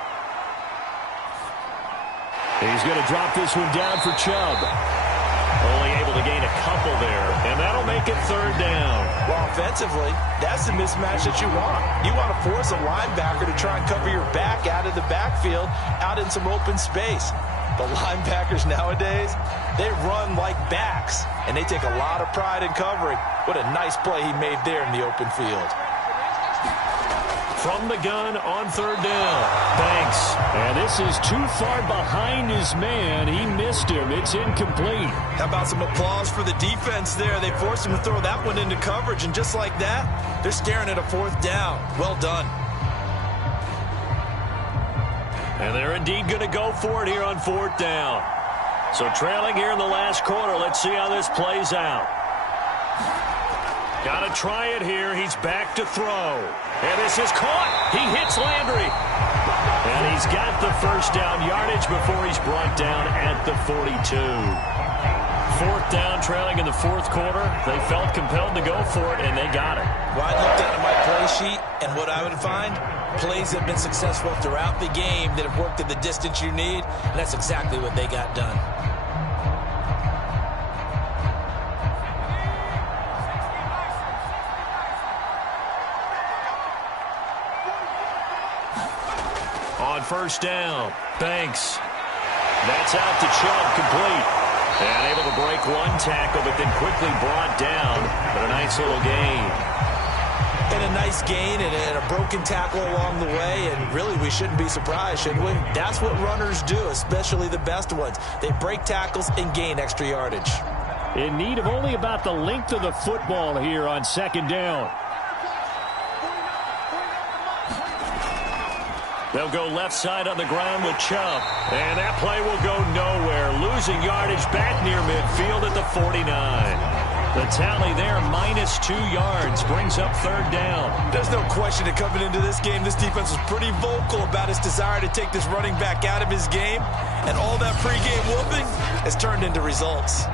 He's going to drop this one down for Chubb. Only able to gain a couple there, and that'll make it 3rd down. Well, offensively, that's the mismatch that you want. You want to force a linebacker to try and cover your back out of the backfield, out in some open space. The linebackers nowadays, they run like backs, and they take a lot of pride in covering. What a nice play he made there in the open field. From the gun on 3rd down. Banks. And this is too far behind his man. He missed him. It's incomplete. How about some applause for the defense there? They forced him to throw that one into coverage, and just like that, they're staring at a 4th down. Well done. And they're indeed going to go for it here on 4th down. So trailing here in the last quarter. Let's see how this plays out. Got to try it here. He's back to throw. And this is caught. He hits Landry. And he's got the 1st down yardage before he's brought down at the 42. 4th down, trailing in the 4th quarter. They felt compelled to go for it, and they got it. Well, I looked at my play sheet, and what I would find, plays have been successful throughout the game that have worked at the distance you need, and that's exactly what they got done. On 1st down, Banks. That's out to Chubb, complete. And able to break one tackle, but then quickly brought down. But a nice little gain. And a nice gain and a broken tackle along the way. And really, we shouldn't be surprised, should we? That's what runners do, especially the best ones. They break tackles and gain extra yardage. In need of only about the length of the football here on 2nd down. They'll go left side on the ground with Chubb. And that play will go nowhere. Losing yardage back near midfield at the 49. The tally there, -2 yards, brings up 3rd down. There's no question that coming into this game, this defense was pretty vocal about its desire to take this running back out of his game. And all that pregame whooping has turned into results.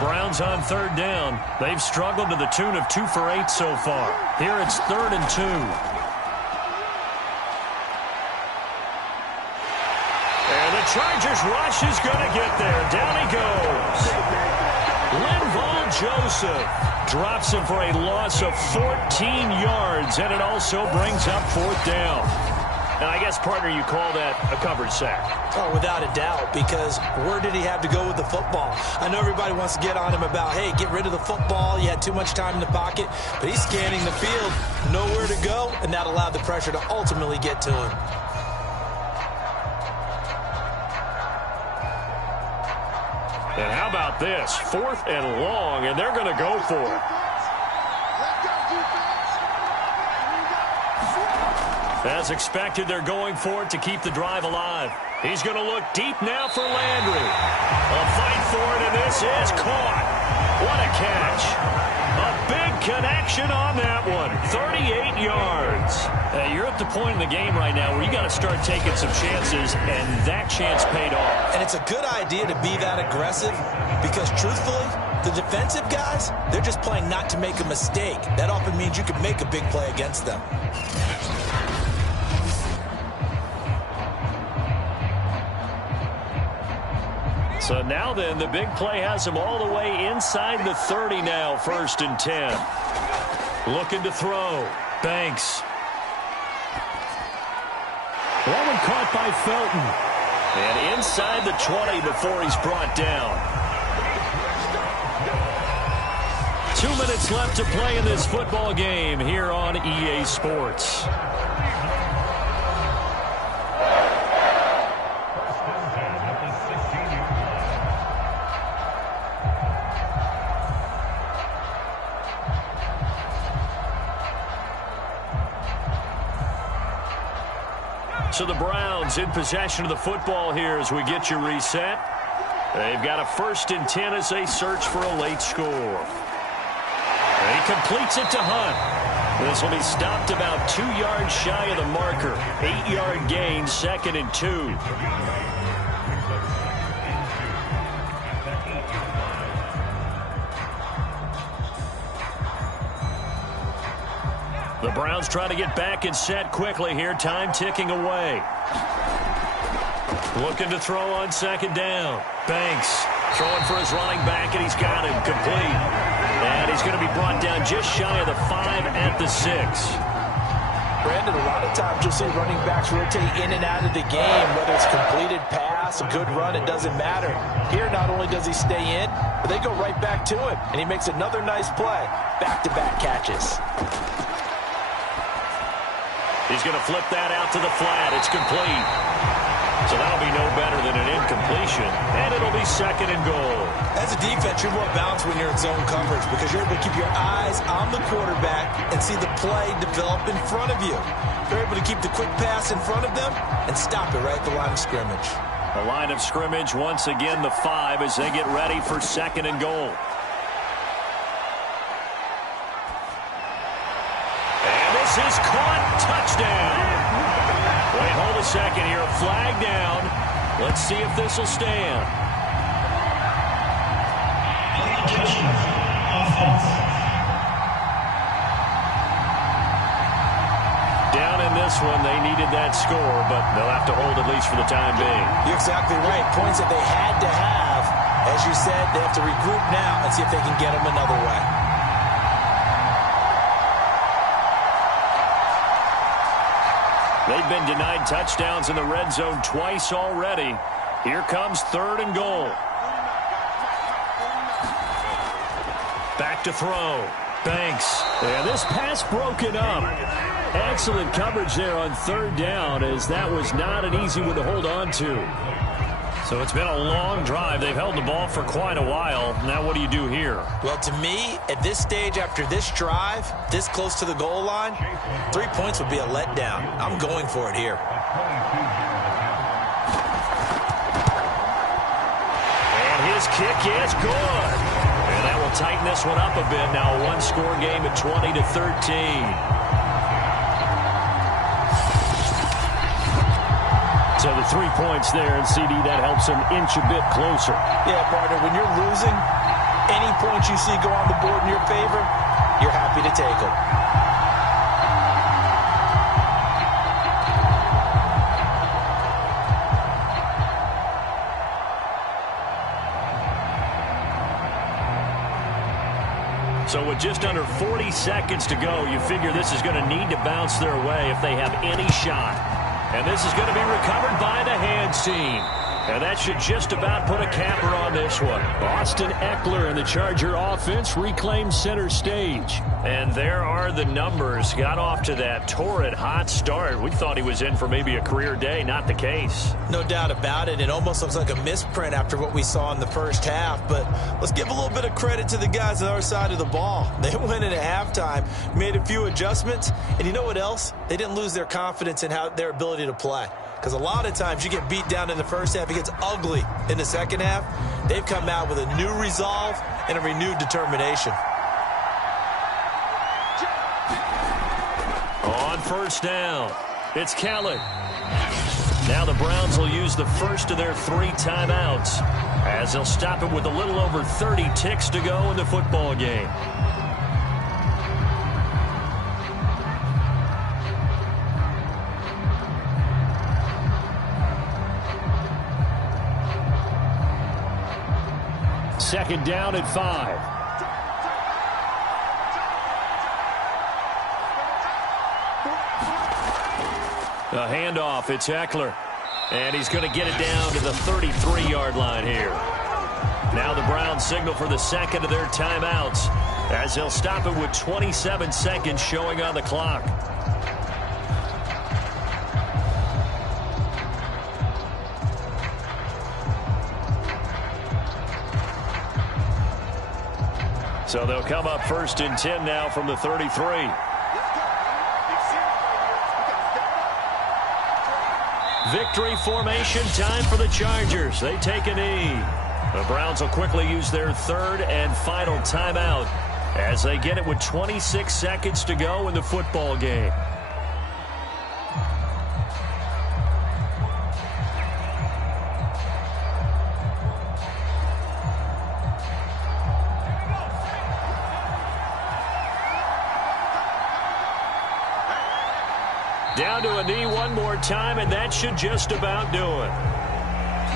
Browns on 3rd down. They've struggled to the tune of 2 for 8 so far. Here it's 3rd and 2. And the Chargers rush is going to get there. Down he goes. Linval Joseph drops him for a loss of 14 yards, and it also brings up 4th down. Now, I guess, partner, you call that a coverage sack. Oh, without a doubt, because where did he have to go with the football? I know everybody wants to get on him about, hey, get rid of the football. You had too much time in the pocket. But he's scanning the field, nowhere to go, and that allowed the pressure to ultimately get to him. And how about this? 4th and long, and they're going to go for it. As expected, they're going for it to keep the drive alive. He's going to look deep now for Landry. A fight for it, and this is caught. What a catch. A big connection on that one. 38 yards. You're at the point in the game right now where you got to start taking some chances, and that chance paid off. And it's a good idea to be that aggressive because, truthfully, the defensive guys, they're just playing not to make a mistake. That often means you can make a big play against them. So now then, the big play has him all the way inside the 30 now, 1st and 10. Looking to throw. Banks. That one caught by Felton. And inside the 20 before he's brought down. 2 minutes left to play in this football game here on EA Sports. So the Browns in possession of the football here as we get you reset. They've got a 1st and 10 as they search for a late score. He completes it to Hunt. This will be stopped about 2 yards shy of the marker. 8-yard gain, 2nd and 2. The Browns trying to get back and set quickly here. Time ticking away. Looking to throw on 2nd down. Banks throwing for his running back, and he's got him complete. And he's going to be brought down just shy of the 5 at the 6. Brandon, a lot of times you'll see running backs rotate in and out of the game, whether it's completed pass, a good run, it doesn't matter. Here, not only does he stay in, but they go right back to him, and he makes another nice play. Back-to-back catches. He's going to flip that out to the flat. It's complete. So that'll be no better than an incompletion, and it'll be 2nd and goal. As a defense, you're more balanced when you're in zone coverage because you're able to keep your eyes on the quarterback and see the play develop in front of you. You're able to keep the quick pass in front of them and stop it right at the line of scrimmage. The line of scrimmage, once again, the 5 as they get ready for 2nd and goal. And this is caught. Touchdown. Wait, hold a second here. A flag down. Let's see if this will stand. Down in this one, they needed that score, but they'll have to hold at least for the time being. You're exactly right. Points that they had to have. As you said, they have to regroup now and see if they can get them another way. They've been denied touchdowns in the red zone twice already. Here comes 3rd and goal. Back to throw. Banks. And this pass broken up. Excellent coverage there on 3rd down, as that was not an easy one to hold on to. So it's been a long drive. They've held the ball for quite a while. Now what do you do here? Well, to me, at this stage after this drive, this close to the goal line, 3 points would be a letdown. I'm going for it here. And his kick is good. And that will tighten this one up a bit. Now a one-score game at 20-13. So the 3 points there, and CD, that helps him inch a bit closer. Yeah, partner, when you're losing, any points you see go on the board in your favor, you're happy to take them. So with just under 40 seconds to go, you figure this is going to need to bounce their way if they have any shot. And this is going to be recovered by the hands team. And that should just about put a capper on this one. Austin Eckler and the Charger offense reclaimed center stage. And there are the numbers. Got off to that torrid hot start. We thought he was in for maybe a career day. Not the case. No doubt about it. It almost looks like a misprint after what we saw in the first half. But let's give a little bit of credit to the guys on our side of the ball. They went in at halftime, made a few adjustments. And you know what else? They didn't lose their confidence in their ability to play. Because a lot of times you get beat down in the first half, it gets ugly in the second half. They've come out with a new resolve and a renewed determination. On first down, it's Kelly. Now the Browns will use the first of their 3 timeouts as they'll stop it with a little over 30 ticks to go in the football game. Second down at 5. A handoff, it's Eckler. And he's going to get it down to the 33-yard line here. Now the Browns signal for the second of their timeouts as they'll stop it with 27 seconds showing on the clock. So they'll come up first and 10 now from the 33. Victory formation time for the Chargers. They take a knee. The Browns will quickly use their third and final timeout as they get it with 26 seconds to go in the football game. Down to a knee one more time, and that should just about do it.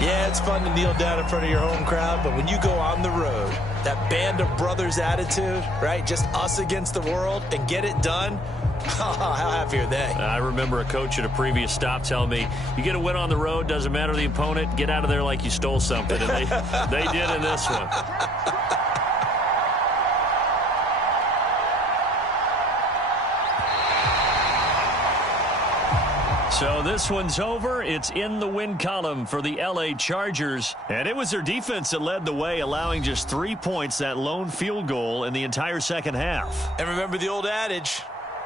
Yeah, it's fun to kneel down in front of your home crowd, but when you go on the road, that band of brothers attitude, right, just us against the world, and get it done, how happy are they? I remember a coach at a previous stop telling me, you get a win on the road, doesn't matter the opponent, get out of there like you stole something, and they did in this one. So this one's over. It's in the win column for the L.A. Chargers. And it was their defense that led the way, allowing just 3 points, that lone field goal in the entire second half. And remember the old adage,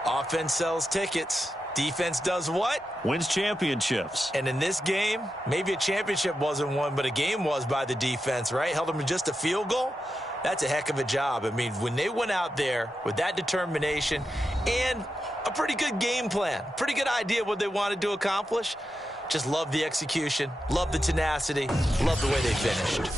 offense sells tickets. Defense does what? Wins championships. And in this game, maybe a championship wasn't won, but a game was by the defense, right? Held them to just a field goal. That's a heck of a job. I mean, when they went out there with that determination and a pretty good game plan, pretty good idea what they wanted to accomplish, just love the execution, love the tenacity, love the way they finished.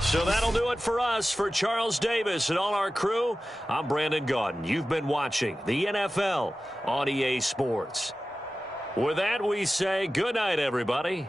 So that'll do it for us. For Charles Davis and all our crew, I'm Brandon Gaudin. You've been watching the NFL on EA Sports. With that, we say good night, everybody.